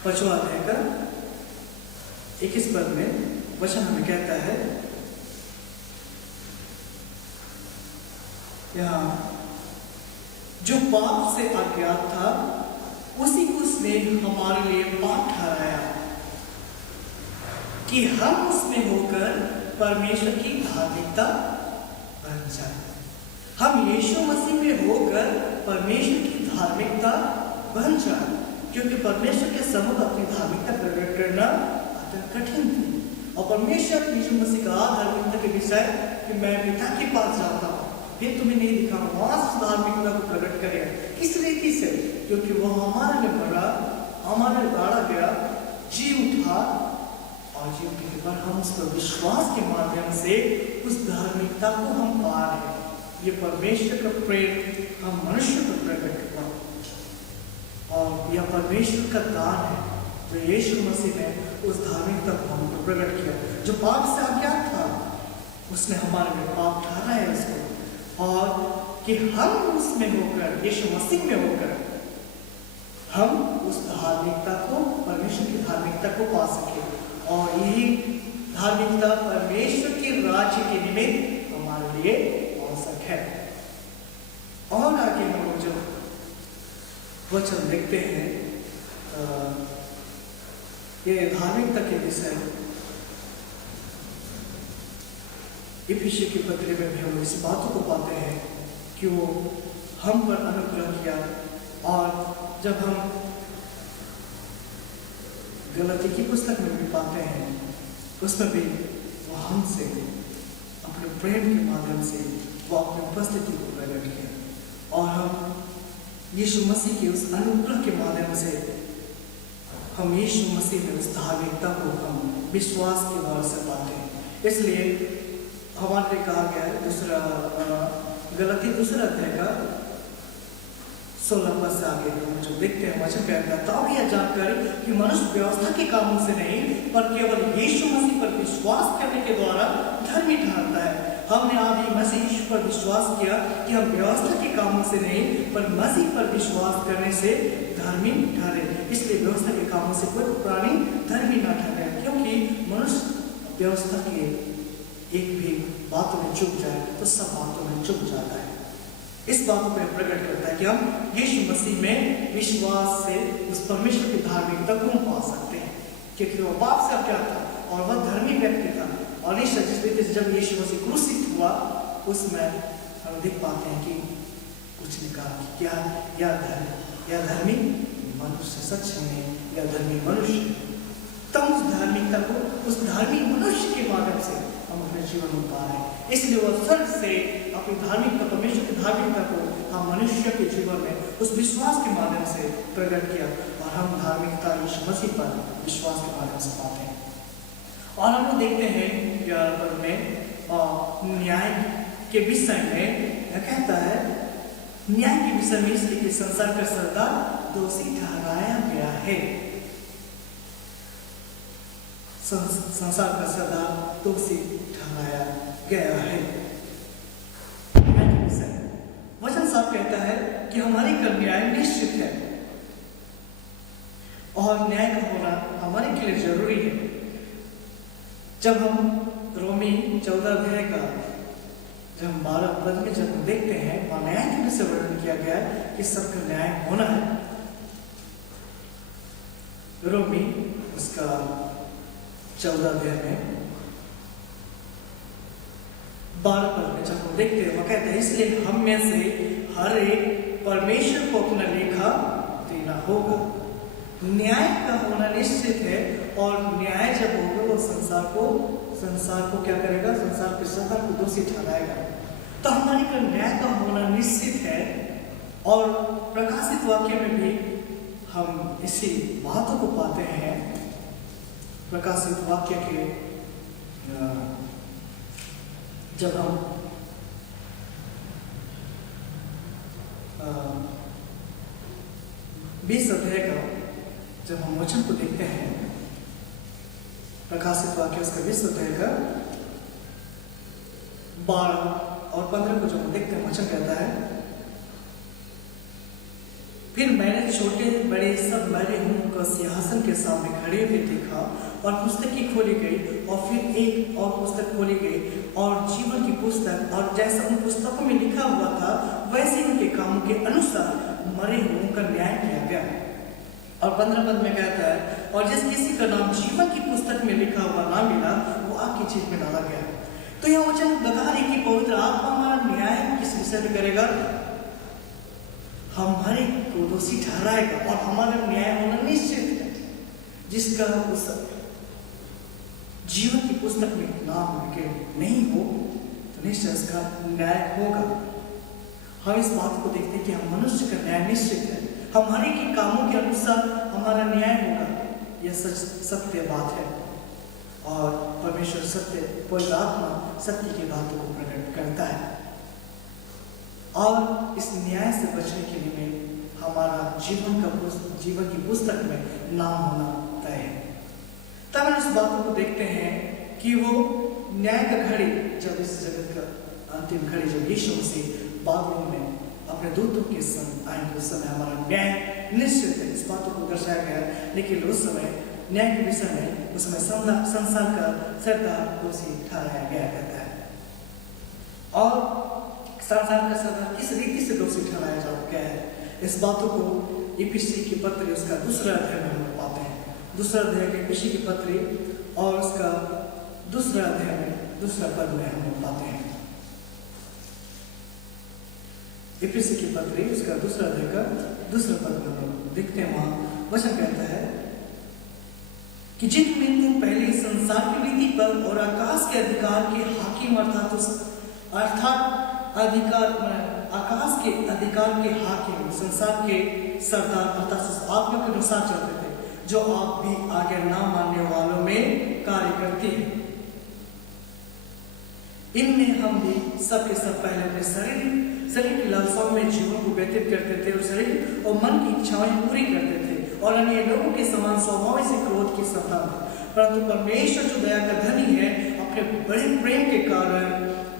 5वां अध्याय का 21 पद में वचन हमें कहता है, यहाँ जो पाप से अज्ञात था उसी को उसने हमारे लिए पाप ठहराया कि हम उसमें होकर परमेश्वर की धार्मिकता बन जाए। हम यीशु मसीह में होकर परमेश्वर की धार्मिकता बन जाए, क्योंकि परमेश्वर के सम्मुख अपनी धार्मिकता प्रकट करना अत्यंत कठिन थी। और परमेश्वर यीशु मसीह का धार्मिकता के विषय कि मैं पिता के पास जाता हूँ, फिर तुम्हें नहीं दिखाऊंगा, वहां से धार्मिकता को प्रकट करेगा। किस रीति से? क्योंकि वो हमारे लिए मरा, हमारे लिए गाड़ा गया, जी उठा और जी उठने के बाद हम उस पर विश्वास के माध्यम से उस धार्मिकता को हम पा रहे हैं। ये परमेश्वर का प्रेम हम मनुष्य को प्रकट हुआ और यह परमेश्वर का दान है जो यीशु मसीह ने उस धार्मिकता को हमको प्रकट किया। जो पाप से अज्ञात था उसने हमारे लिए पाप ठहरा है उसको, और कि हम उसमें होकर, यीशु मसीह में होकर हम उस धार्मिकता को, परमेश्वर की धार्मिकता को पा सके। और यही धार्मिकता परमेश्वर के राज्य के निमित्त हमारे लिए आवश्यक है। और आगे हम जो वचन देखते हैं, ये धार्मिकता के विषय इफिसियों की पत्री में भी हम इस बातों को पाते हैं कि वो हम पर अनुग्रह किया। और जब हम गलती की पुस्तक में भी पाते हैं, उसमें भी वो हमसे अपने प्रेम के माध्यम से वो अपनी उपस्थिति को प्रकट किया। और हम यीशु मसीह के उस अनुग्रह के माध्यम से हम यीशु मसीह में उस धार्मिकता को हम विश्वास के द्वारा से पाते हैं। इसलिए हमारे लिए कहा गया है, दूसरा गलती दूसरा अध्याय का 16 पद से आगे हम जो देखते हैं वचन कहता है, तब यह जानकारी कि मनुष्य व्यवस्था के कामों से नहीं पर केवल यीशु मसीह पर विश्वास करने के द्वारा धर्मी ठहरता है। हमने आदि मसीह यीशु पर विश्वास किया कि हम व्यवस्था के कामों से नहीं पर मसीह पर विश्वास करने से धर्मी ठहरे। इसलिए व्यवस्था के कामों से कोई प्राणी धर्मी ना ठहरे, क्योंकि मनुष्य व्यवस्था के एक भी बातों में चूक जाए तो सब बातों में चूक जाता है। इस बात को प्रकट करता है कि हम यीशु मसीह में विश्वास से उस परमेश्वर की धार्मिकता को हम पा सकते हैं, क्योंकि वह पाप से क्या था और वह धर्मी व्यक्ति था। और इस जिस रीति से जब यीशु मसीह क्रूसित हुआ, उसमें हम देख पाते हैं कि कुछ ने कहा कि क्या यह धर्मी मनुष्य सच नहीं, यह धर्मी मनुष्य। तब उस धार्मिकता को, उस धार्मिक मनुष्य के माध्यम से हम अपने जीवन में पा रहे हैं। इसलिए वह स्वर्ग से अपनी धार्मिकता, परमेश्वर की धार्मिकता को हम मनुष्य के जीवन में उस विश्वास के माध्यम से प्रकट किया, और हम धार्मिकता यीशु मसीह पर विश्वास के माध्यम से पाते हैं। और हम लोग देखते हैं में न्याय के विषय में यह कहता है, न्याय के विषय में इसलिए कि संसार का सरदार दोषी ठहराया गया है। संसार का सरदार दोषी ठहराया गया है। न्याय के विषय वचन साफ कहता है कि हमारी कल न्याय निश्चित है, और न्याय का होना हमारे के लिए जरूरी है। जब हम रोमी 14 अध्याय का जब 12 पद में जब देखते हैं, वहां न्याय के विषय वर्णन किया गया है कि सबका न्याय होना है। रोमी उसका 14 अध्याय में 12 पद में जब हम देखते हैं, वह कहते हैं, इसलिए हम में से हर एक परमेश्वर को अपना लेखा देना होगा। न्याय का होना निश्चित है, और न्याय जब होगा वो संसार को क्या करेगा? संसार के सरदार को दोषी ठहराएगा। तो हमारे का न्याय का होना निश्चित है, और प्रकाशित वाक्य में भी हम इसी बातों को पाते हैं। प्रकाशित वाक्य के जब हम 20 अध्याय का जब हम वचन को देखते हैं, प्रकाशित वाक्य उसका 20 अध्याय का 12 और 15 को जब हम देखते हैं, वचन कहता है, फिर मैंने छोटे बड़े सब मरे हुओं को सिंहासन के सामने खड़े हुए देखा, और पुस्तकें खोली गई, और फिर एक और पुस्तक खोली गई, और जीवन की पुस्तक, और जैसा उन पुस्तकों में लिखा हुआ था वैसे उनके कामों के अनुसार मरे हुओं का न्याय किया गया। और 15 पद में कहता है, और जिस किसी का नाम जीवन की पुस्तक में लिखा हुआ ना मिला, वो आग की चीज में डाला गया। तो यह वचन बता रही कि पवित्र आत्मा हमारा न्याय किस विषय में करेगा? हमारे को दोषी ठहराएगा और हमारा न्याय होना निश्चित है। जिसका उस जीवन की पुस्तक में नाम लिखे नहीं हो तो निश्चय उसका न्याय होगा। हम इस बात को देखते हैं कि हम मनुष्य का न्याय निश्चित है, हमारे के कामों के अनुसार हमारा न्याय होगा। यह सत्य बात है और परमेश्वर सत्य, पवित्र आत्मा सत्य की बातों को प्रकट करता है। और इस न्याय से बचने के लिए हमारा जीवन की पुस्तक में नाम होना तय है। तब हम इस बातों को देखते हैं कि वो न्याय का घड़ी, जब इस जगत का अंतिम घड़ी जब यीशु मसीह बादलों में अपने दूतों के संग आएंगे, उस समय हमारा न्याय निश्चित है। इस बातों को दर्शाया गया है। लेकिन उस समय न्याय के विषय में उस समय संसार का सरदार दोषी ठहराया गया कहता है। और संसार का सरदार किस रीति से दोषी ठहराया गया है, इस बातों को इफिसी की पत्री उसका दूसरा अध्याय में हम पाते हैं। दूसरा अध्याय के इफिसी की पत्री और उसका दूसरा अध्याय में दूसरा पद में हम पाते हैं। इफिसी की पत्री उसका दूसरा अध्याय का दूसरा पद में हम देखते हैं। वहां वचन कहता है कि जिनमें तुम पहले संसार की रीति पर और आकाश के अधिकार के हाकिम अर्थात आकाश के अधिकार के हाकिम, संसार के सरदार अर्थात आत्मा के अनुसार चलते थे, जो आप भी आगे ना मानने वालों में कार्य करती है। इनमें हम भी सबके सब पहले अपने शरीर की लालसाओं में जीवन को व्यतीत करते थे और शरीर और मन की इच्छाएं पूरी करते थे और अन्य लोगों के समान स्वभाव से क्रोध की संतान थे। परंतु परमेश्वर जो दया का धनी है, अपने बड़े प्रेम के कारण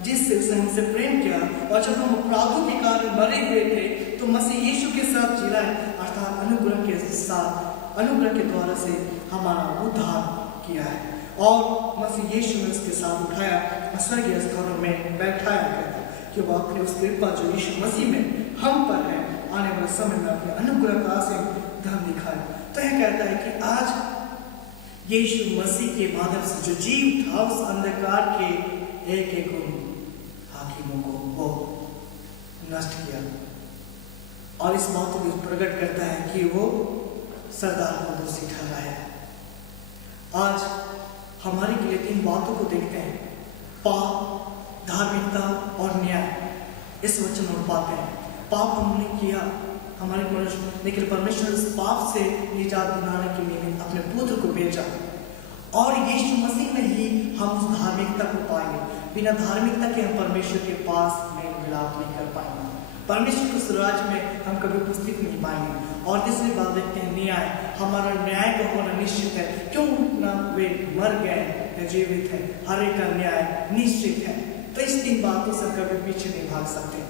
जिससे उसने हमसे प्रेम किया और जब हम अपराधों के कारण मरे हुए थे तो मसीह यीशु के साथ जिलाए, अर्थात अनुग्रह के द्वारा से हमारा उद्धार किया है और मसीह यीशु ने उसके साथ उठाया और स्वर्गीय स्थानों में बैठाया कहता कि वो अपने उस कृपा जो यीशु मसीह में हम पर है आने वाले समय में अपने अनुग्रह का से धन दिखाए। तो यह कहता है कि आज यीशु मसीह के माध्यम से जो जीव था उस अंधकार के एक एक हाकिमों को वो नष्ट किया और इस बात को प्रकट करता है कि वो सरदार को दोषी ठहराया। आज हमारे के लिए तीन बातों को देखते हैं, पाप, धार्मिकता और न्याय। इस वचन में पाते हैं पाप हमने किया हमारे मनुष्य, लेकिन परमेश्वर इस पाप से निजात दिलाने के लिए अपने पुत्र को भेजा और यीशु मसीह में ही हम उस धार्मिकता को पाएंगे। बिना धार्मिकता के हम परमेश्वर के पास मेल मिलाप नहीं कर पाएंगे, परमेश्वर के स्वराज में हम कभी उपस्थित नहीं पाएंगे। और तीसरी बात देखते हैं न्याय। हमारा न्याय का होना निश्चित है, क्यों ना वे मर गए या जीवित है, हर एक का न्याय निश्चित है। तो इस तीन बातों से कभी पीछे नहीं भाग सकते।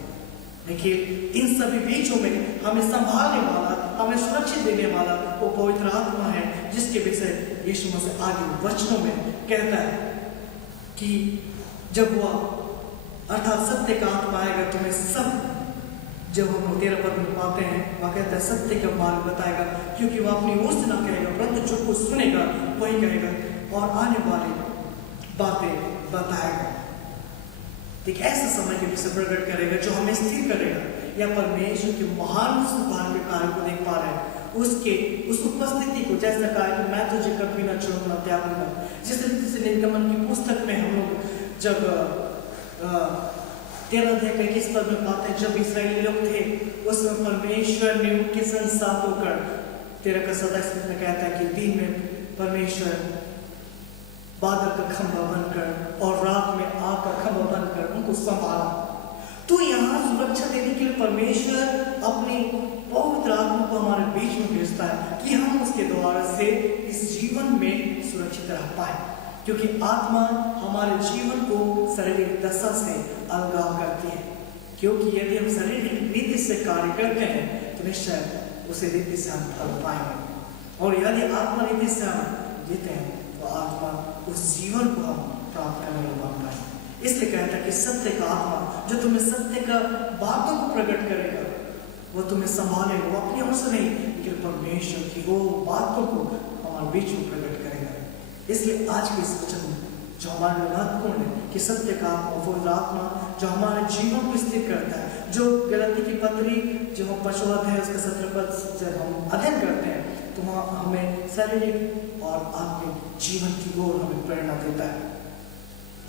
लेकिन इन सभी बीचों में हमें संभालने वाला, हमें सुरक्षित देने वाला वो पवित्र आत्मा है, जिसके विषय यीशु मसीह आगे वचनों में कहता है कि जब वह अर्थात सत्य का आत्मा आएगा तुम्हें सब, जब हम 13 पद में पाते हैं वह कहता है सत्य का मार्ग बताएगा, क्योंकि वह अपनी ओर से ना कहेगा परंतु जो कुछ सुनेगा वही कहेगा और आने वाली बातें बताएगा। एक ऐसा समय के विषय प्रकट करेगा जो हमें स्थिर करेगा। या परमेश्वर के महान सुधार के कार्य को देख पा रहे हैं, उसके उस उपस्थिति को, जैसा कहा कि मैं तुझे कभी न छोड़ूंगा त्याग दूंगा। जिस रीति से निर्गमन की पुस्तक में हम लोग जब 13 अध्याय 21 पद में पाते हैं, जब इस्राएली लोग थे उस समय परमेश्वर ने उनके संग साथ होकर 13 का 27 में कहता है कि दिन में परमेश्वर बादल का खंभा बनकर और रात में आग का खंभा बनकर उनको संभाला। तो यहाँ सुरक्षा देने के लिए परमेश्वर अपनी पवित्र आत्मा को हमारे बीच में भेजता है कि हम उसके द्वारा से इस जीवन में सुरक्षित रह पाए, क्योंकि आत्मा हमारे जीवन को शारीरिक दशा से अलगाव करती है। क्योंकि यदि हम शारीरिक रीति से कार्य करते हैं तो निश्चय उसे रीति से हम फल पाएंगे, और यदि आत्मा रीति से हम जीते हैं तो आत्मा उस जीवन को हम प्राप्त करने में बन पाए। इसलिए कहता है कि सत्य का आत्मा जो तुम्हें सत्य का बातों को प्रकट करेगा वो तुम्हें संभालेगा, वो अपनी ओर से नहीं लेकिन परमेश्वर की वो बातों को हमारे बीच में प्रकट करेगा। इसलिए आज के इस वचन जो हमारे लिए महत्वपूर्ण है कि सत्य का आत्मा, पवित्र आत्मा जो हमारे जीवन को स्थिर करता है, जो गलती की पत्री जो हम पशुवत है उसका 17 पद जब हम अध्ययन करते हैं तो वहाँ हमें शारीरिक और आत्मिक जीवन की ओर हमें प्रेरणा देता है।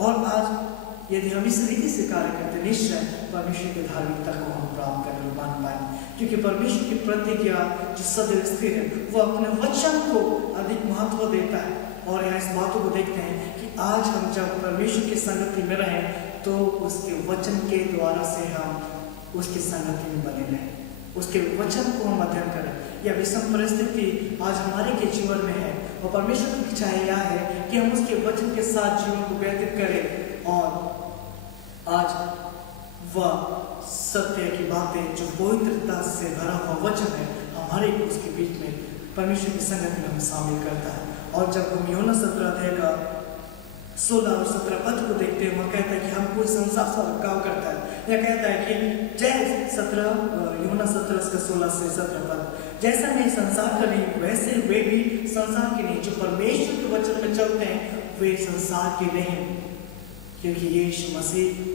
और आज यदि हम इस रीति से कार्य करते निश्चय परमेश्वर की धार्मिकता को हम प्राप्त करने मान पाएंगे, क्योंकि परमेश्वर की प्रतिज्ञा जो सदैव स्थिर है वो अपने वचन को अधिक महत्व देता है। और यहाँ इस बातों को देखते हैं कि आज हम जब परमेश्वर की संगति में रहें तो उसके वचन के द्वारा से हम उसकी संगति में बने रहें, उसके वचन को हम अध्ययन करें। यह विषम परिस्थिति आज हमारे के जीवन में है और परमेश्वर की इच्छा यह है कि हम उसके वचन के साथ जीवन को व्यतीत करें। और आज वह सत्य की बातें जो पवित्रता से भरा हुआ वचन है हमारे उसके बीच में परमेश्वर की संगति में हमें शामिल करता है। और जब हम यूहन्ना 17 अध्याय का 16 और 17 पद को देखते हैं, वह कहता है कि हम कोई संसार से काम करता है। यह कहता है कि जय यूहन्ना 17 का 16 से 17 पद, जैसा मैं संसार का नहीं वैसे वे भी संसार के नहीं, जो परमेश्वर के वचन में चलते हैं वे संसार के नहीं, क्योंकि यीशु मसीह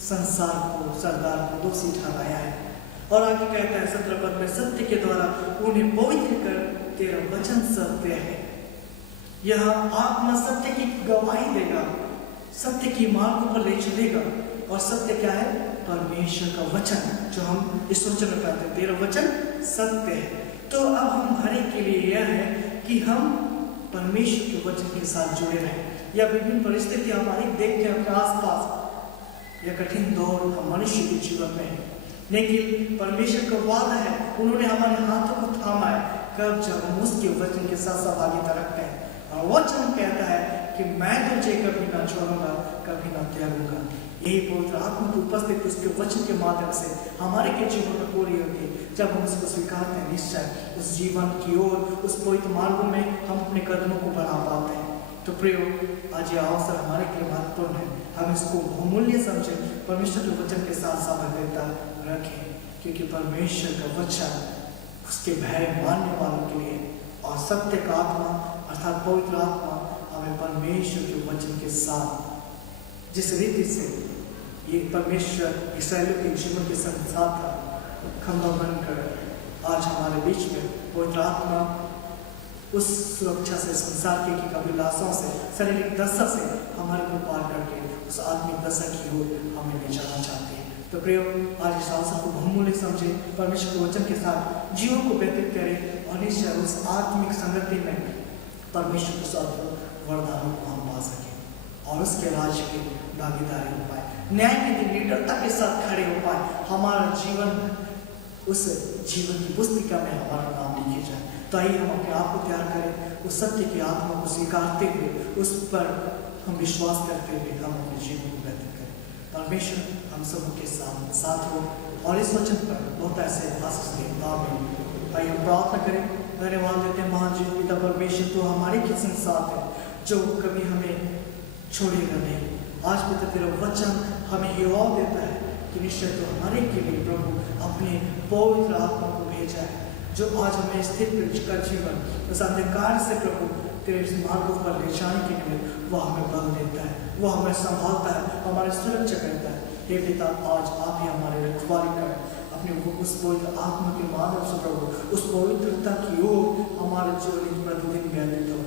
संसार को, सरदार को दोषी ठहराया है। और आगे कहता है 17 पद में, सत्य के द्वारा उन्हें पवित्र कर तेरा वचन सत्य है। यह आत्मा सत्य की गवाही देगा, सत्य की मार्ग पर ले चलेगा। और सत्य क्या है? परमेश्वर का वचन, जो हम इस वचन में कहते हैं तेरा वचन सत्य है। तो अब हम हर एक के लिए यह है कि हम परमेश्वर के वचन के साथ जुड़े रहें। या विभिन्न परिस्थिति हमारी देखते हैं अपने आसपास, यह कठिन दौर हम मनुष्य के जीवन में है, लेकिन परमेश्वर का वादा है, उन्होंने हमारे हाथों को थामा है कब जब हम उसके वचन के साथ सहभागिता रखते हैं। और वचन कहता है कि मैं तुझे कभी ना छोड़ूंगा, कभी ना त्यागूंगा। यही पवित्र आत्मा की उपस्थिति उसके वचन के माध्यम से हमारे के जीवन में पूरी होती है। जब हम उसको स्वीकारते हैं निश्चय उस जीवन की ओर, उस पवित्र मार्गों में हम अपने कदमों को बढ़ा पाते हैं। तो प्रियो, आज यह अवसर हमारे के लिए महत्वपूर्ण है, हम इसको बहुमूल्य समझें, परमेश्वर के वचन के साथ सामर्थ्यता रखें, क्योंकि परमेश्वर का वचन उसके भय मानने वालों के लिए, और सत्य का आत्मा अर्थात पवित्र आत्मा हमें परमेश्वर के वचन के साथ जिस रीति से ये परमेश्वर इस्राएलियों के जीवन के साथ खंभा बनकर आज हमारे बीच में पवित्र आत्मा उस सुरक्षा से, संसार के अभिलाषाओं से, शारीरिक दशा से हमारे को पार करके उस आत्मिक दशा की ओर हमें ले जाना चाहते हैं। तो प्रियो, आज इस अवसर को बहुमूल्य समझे, परमेश्वर के वचन के साथ जीवन को व्यतीत करें और निश्चय उस आत्मिक संगति में परमेश्वर के साथ वरदानों को हम पा सकें और उसके राज्य की भागीदारी हो पाए, न्याय के दिन निडरता के साथ खड़े हो पाए, हमारा जीवन उस जीवन की पुस्तिका में हमारा नाम लिखे जाए। तो आइए हम अपने आप को तैयार करें, उस सत्य की आत्मा को स्वीकारते हुए, उस पर हम विश्वास करते हुए हम अपने जीवन को व्यतीत करें। परमेश्वर हम सबके साथ हो और इस वचन पर बहुत ऐसे आशीष दें। आमीन। आइए हम प्रार्थना करें। धन्यवाद देते हैं महान पिता परमेश्वर, तो हमारे किसी साथ है जो कभी हमें छोड़ेगा नहीं। आज पिता तेरा वचन हमें ये और देता है कि निश्चय तो हमारे के लिए प्रभु अपने पवित्र आत्मा को भेजा है, जो आज हमें स्थिर का जीवन उस अंधकार से प्रभु तेरे मार्गों पर ले जाने के लिए वह हमें बल देता है, वह हमें संभालता है, हमारी सुरक्षा करता है। हे पिता, आज आप ही हमारे रखवाली करें, अपने उस पवित्र आत्मा के माध्यम से प्रभु उस पवित्रता की ओर हमारे जीवन प्रतिदिन व्यतीत हो।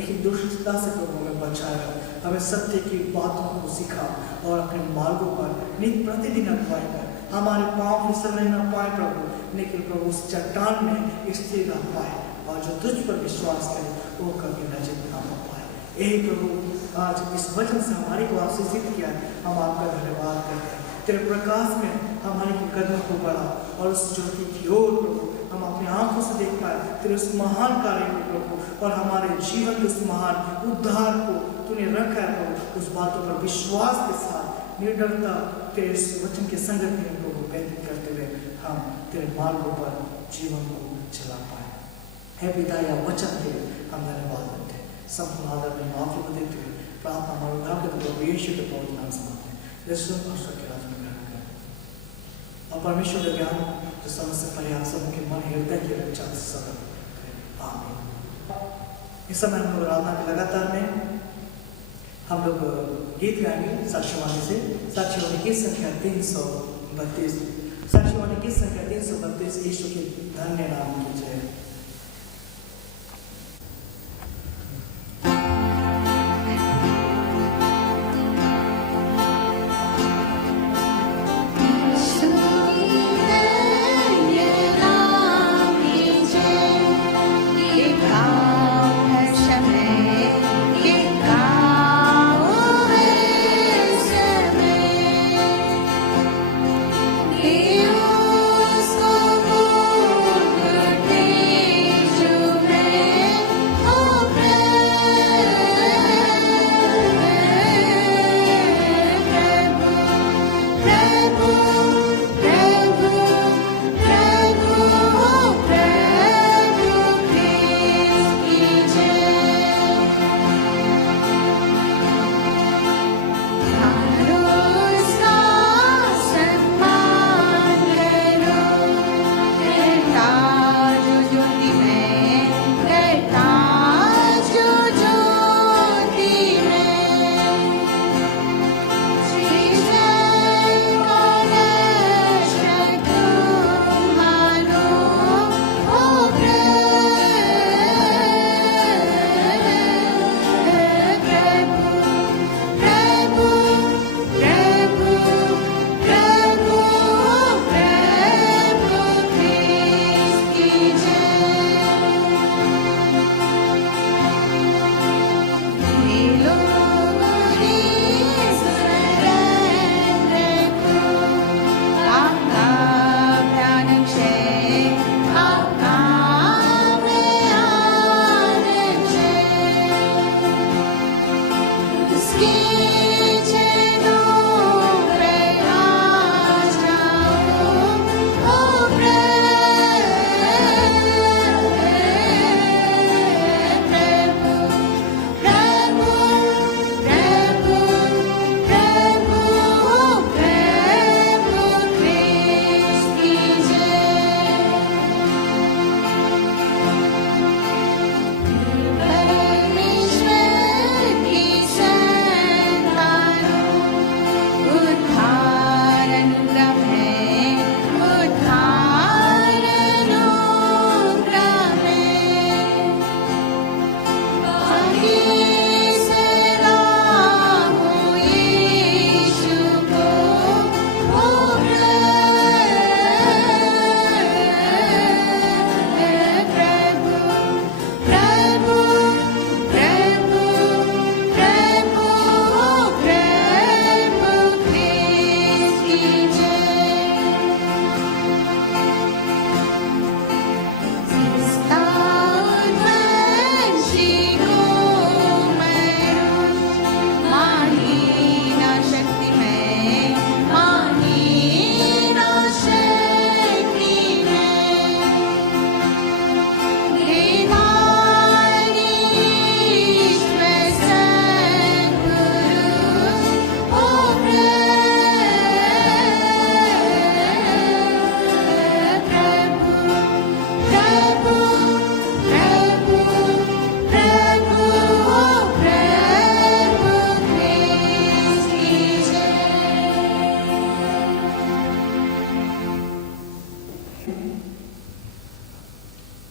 एक दुष्टता से प्रभु हमें बचाएगा, हमें सत्य की बातों को सिखा और अपने मार्गों पर नित्य प्रतिदिन अगुवाई कर, हमारे पाँव फिसलने न पाए प्रभु, लेकिन प्रभु उस चट्टान में स्थिर रह पाए, और जो तुझ पर विश्वास करे वो कभी नजर न हो पाए। यही प्रभु आज इस वचन से हमारे को आशीषित किया है, हम आपका धन्यवाद करते हैं। तेरे प्रकाश में हमारे के कदम को बढ़ा और उस ज्योति की ओर प्रभु हम अपने आंखों से देख पाए तेरे उस महान कार्य को प्रभु, और हमारे जीवन के उस महान उद्धार को तूने रखा है प्रभु। उस बातों पर विश्वास के साथ निर्डरता तेरे इस वचन के संगत में प्रभु व्यतीत करते हुए हम तेरे मार्गों पर जीवन को चला पाए। हे पिता, यह वचन के हम धन्यवाद देते हैं। संपूर्ण आदर में माफी को देते हुए प्रार्थना हमारे उद्धार के प्रभु यीशु के पवित्र नाम से मांगते हैं। यीशु के राज में ग्रहण करें और परमेश्वर का ज्ञान जो समझ पहले आप सबके मन हृदय की रक्षा से सदन करें। आमीन। इस समय हम लोग आराधना के लगातार में हम लोग गीत गाएंगे साक्ष्यवाणी से। साक्ष्यवाणी की संख्या 332। साक्ष्यवाणी की संख्या 332। यीशु के धन्य नाम की जय।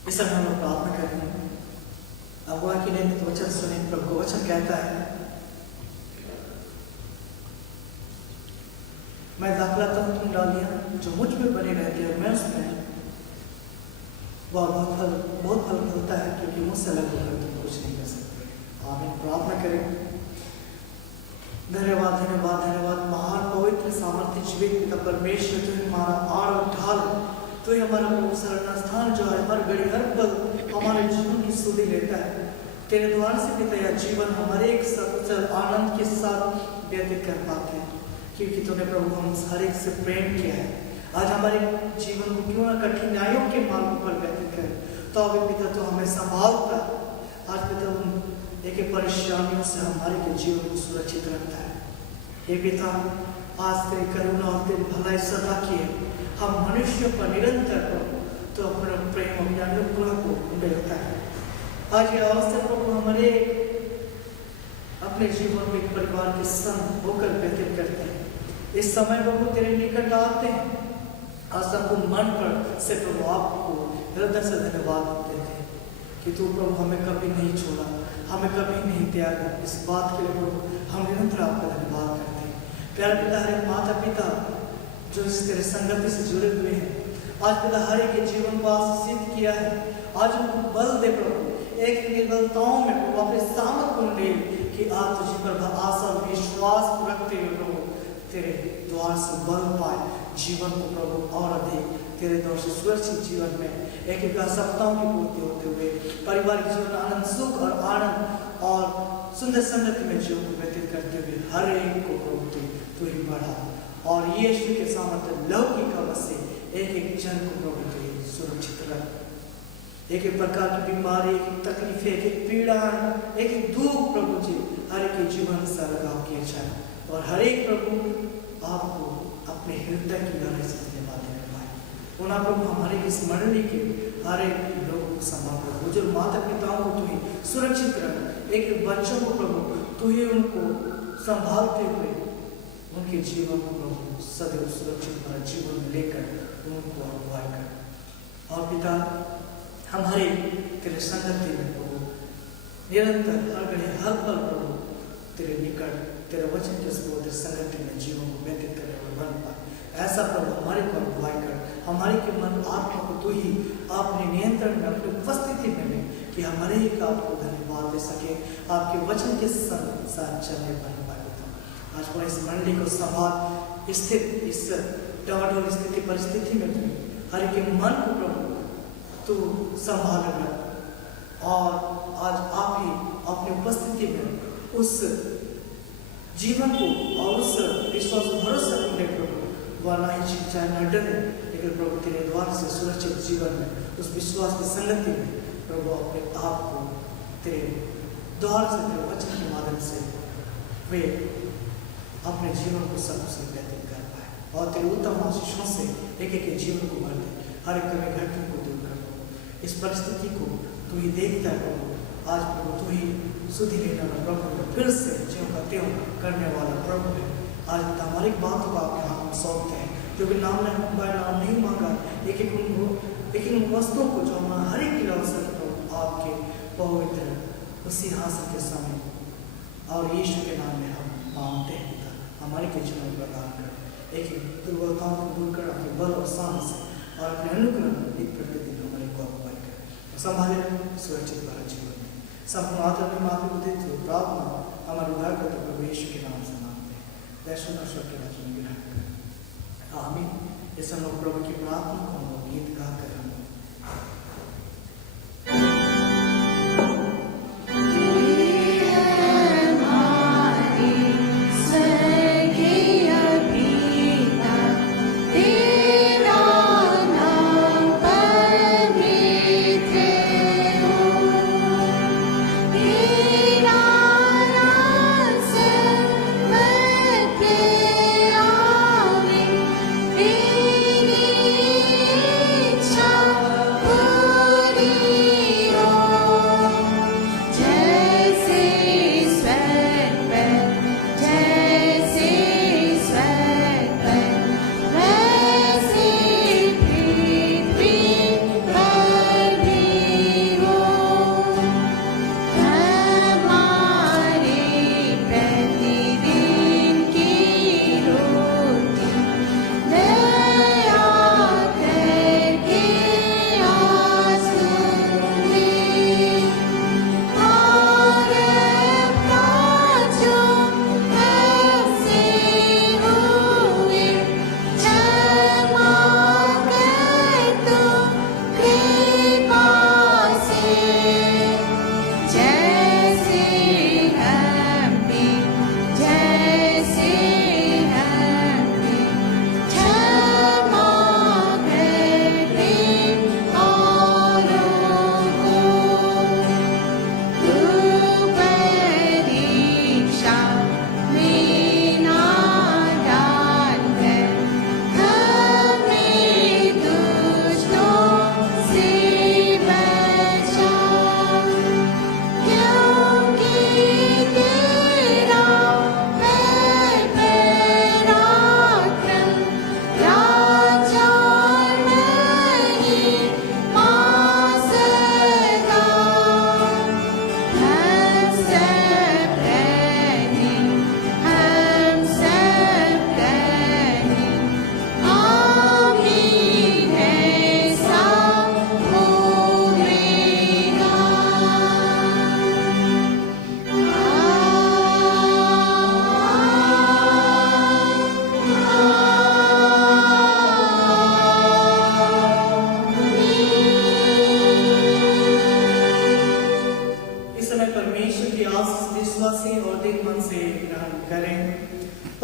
इस समय हम लोग प्रार्थना करेंगे। अगुआ की नियमित वचन सुने। प्रभु का वचन कहता है, मैं दाखला तब तुम डालिया जो मुझ में बने रहते हैं, मैं उसमें, वह बहुत फल फलता है, क्योंकि मुझसे अलग होकर तुम कुछ नहीं कर सकते। आमीन। प्रार्थना करें। धन्यवाद धन्यवाद धन्यवाद महान पवित्र सामर्थ्य जीवित पिता परमेश्वर, जो हमारा आड़ और ढाल, तो ही हमारा प्रभु शरण स्थान जो है, हर घड़ी हर पल हमारे जीवन की सुधि लेता है। तेरे द्वार से पिता यह जीवन हमारे एक सकुशल आनंद के साथ व्यतीत कर पाते हैं, क्योंकि तूने प्रभु हम हर एक से प्रेम किया है। आज हमारे जीवन को क्यों ना कठिनाइयों के मार्ग पर व्यतीत कर, तो अभी पिता तो हमें संभालता। आज पिता उन एक परेशानियों से हमारे के जीवन को सुरक्षित रखता है। हे पिता, आज तेरी करुणा और तेरी भलाई सदा किए हम मनुष्य पर निरंतर तो अपना प्रेम अपने अनुग्रह को मिलता है। आज ये अवसर प्रभु हमारे अपने जीवन में परिवार के संग होकर व्यतीत करते हैं। इस समय प्रभु तेरे निकट आते हैं और संपूर्ण मन पर से प्रभु आपको हृदय से धन्यवाद देते हैं कि तू प्रभु हमें कभी नहीं छोड़ा, हमें कभी नहीं त्यागा। इस बात के लिए प्रभु हम निरंतर आपका धन्यवाद करते हैं। प्यारे पिता, हर एक माता पिता जो इस तेरे संगति से जुड़े हुए हैं, आज पिता हर एक के जीवन को आशीषित किया है। आज उनको बल दे प्रभु, एक निर्बलताओं में प्रभु अपने सामर्थ को ले कि आप तुझ पर आशा विश्वास रखते हुए प्रभु तेरे द्वार से बल पाए, जीवन को प्रभु और अधिक तेरे द्वार से सुरक्षित जीवन में एक एक आवश्यकताओं की पूर्ति होते हुए पारिवारिक जीवन आनंद सुख और आनंद और सुंदर संगति में जीवन को व्यतीत करते हुए हर एक को प्रभु तू ही बढ़ा और यीशु के सामर्थ्य लौकिक अवश्य से एक एक जन को प्रभु तू ही सुरक्षित रख। एक एक प्रकार की बीमारी, एक एक तकलीफें, एक एक पीड़ा, एक एक दुख प्रभु जी हर एक के जीवन से अलगाव किया जाए और हर एक प्रभु आपको अपने हृदय की गहराई से धन्यवाद देने पाए। पुनः प्रभु हमारे इस मंडली के हर एक लोगों को संभाल प्रभु, जो माता पिताओं को तू ही सुरक्षित रख, एक एक बच्चों को प्रभु तू ही उनको संभालते हुए उनके जीवन को प्रभु सदैव सुरक्षित भरा जीवन में लेकर उनको अगुवाई कर। और पिता हमारे तेरे संगति में प्रभु निरंतर हर घड़ी हर पल प्रभु तेरे निकट तेरे वचन के स्रोत संगति में जीवन को व्यतीत करने और बन पाए। ऐसा प्रभु हमारे को अगुवाई कर, हमारे के मन आत्मा को तू ही अपने नियंत्रण में अपनी उपस्थिति में ले कि हमारे ही आपको धन्यवाद दे सके, आपके वचन के साथ चलने बन पाए। आज पूरा इस मंडली को संभाल, स्थित इस डवाडोल स्थिति परिस्थिति में तू हर एक मन को प्रभु तू संभाल रख और आज आप ही अपनी उपस्थिति में उस जीवन को और उस विश्वास भरोसा को ले प्रभु वरना ही चाहे न डरे, लेकिन प्रभु तेरे द्वार से सुरक्षित जीवन में उस विश्वास की संगति में प्रभु अपने आप को तेरे द्वार से तेरे वचन के माध्यम से वे अपने जीवन को सबसे व्यतीत कर पाए और तेरे उत्तम आशीषों से एक एक जीवन को भर दे, हर एक कमी घटना को दूर कर। इस परिस्थिति को तू ही देखता है प्रभु, आज प्रभु तू ही सुधि लेने वाला प्रभु, फिर से ज्यों का त्यों करने वाला प्रभु है। आज हमारी बातों को आपके हाथ में सौंपते हैं, जो भी नाम नहीं मांगा, एक एक वस्तुओं को जो हमारा हर एक अवसर प्रभु आपके पवित्र उसी हासिल के समय और यीशु के नाम में हम मांगते हैं। हमारे के जीवन प्रदान कर, एक दुर्बलताओं को दूर कर, अपने बल और साहस और अपने अनुग्रह एक प्रतिदिन हमारे को अगुवाई कर संभाले सुरक्षित भरा जीवन में संपूर्ण आदर में माफी को देते हुए प्रार्थना हमारे उद्धारकर्ता प्रभु यीशु के नाम से मांगते हैं। वैष्णव ईश्वर के वचन ग्रहण कर आमीन। इस हम लोग प्रभु की प्रार्थना को हम लोग गीत गाकर हम Cha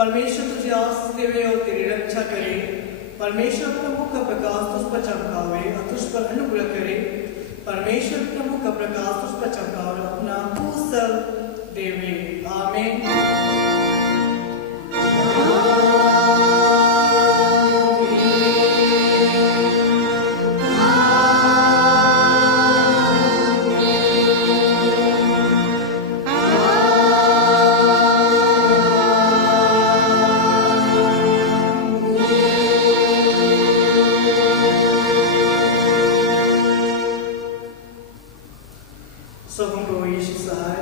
परमेश्वर तुझे आशीष देवे और तेरी रक्षा करे। परमेश्वर अपना मुख का प्रकाश तुझ पर चमकावे और तुझ पर अनुग्रह करे। परमेश्वर अपना मुख का प्रकाश तुझ पर चमकावे और अपना कुशल देवे। आमीन। सब हमको यीशु सहाय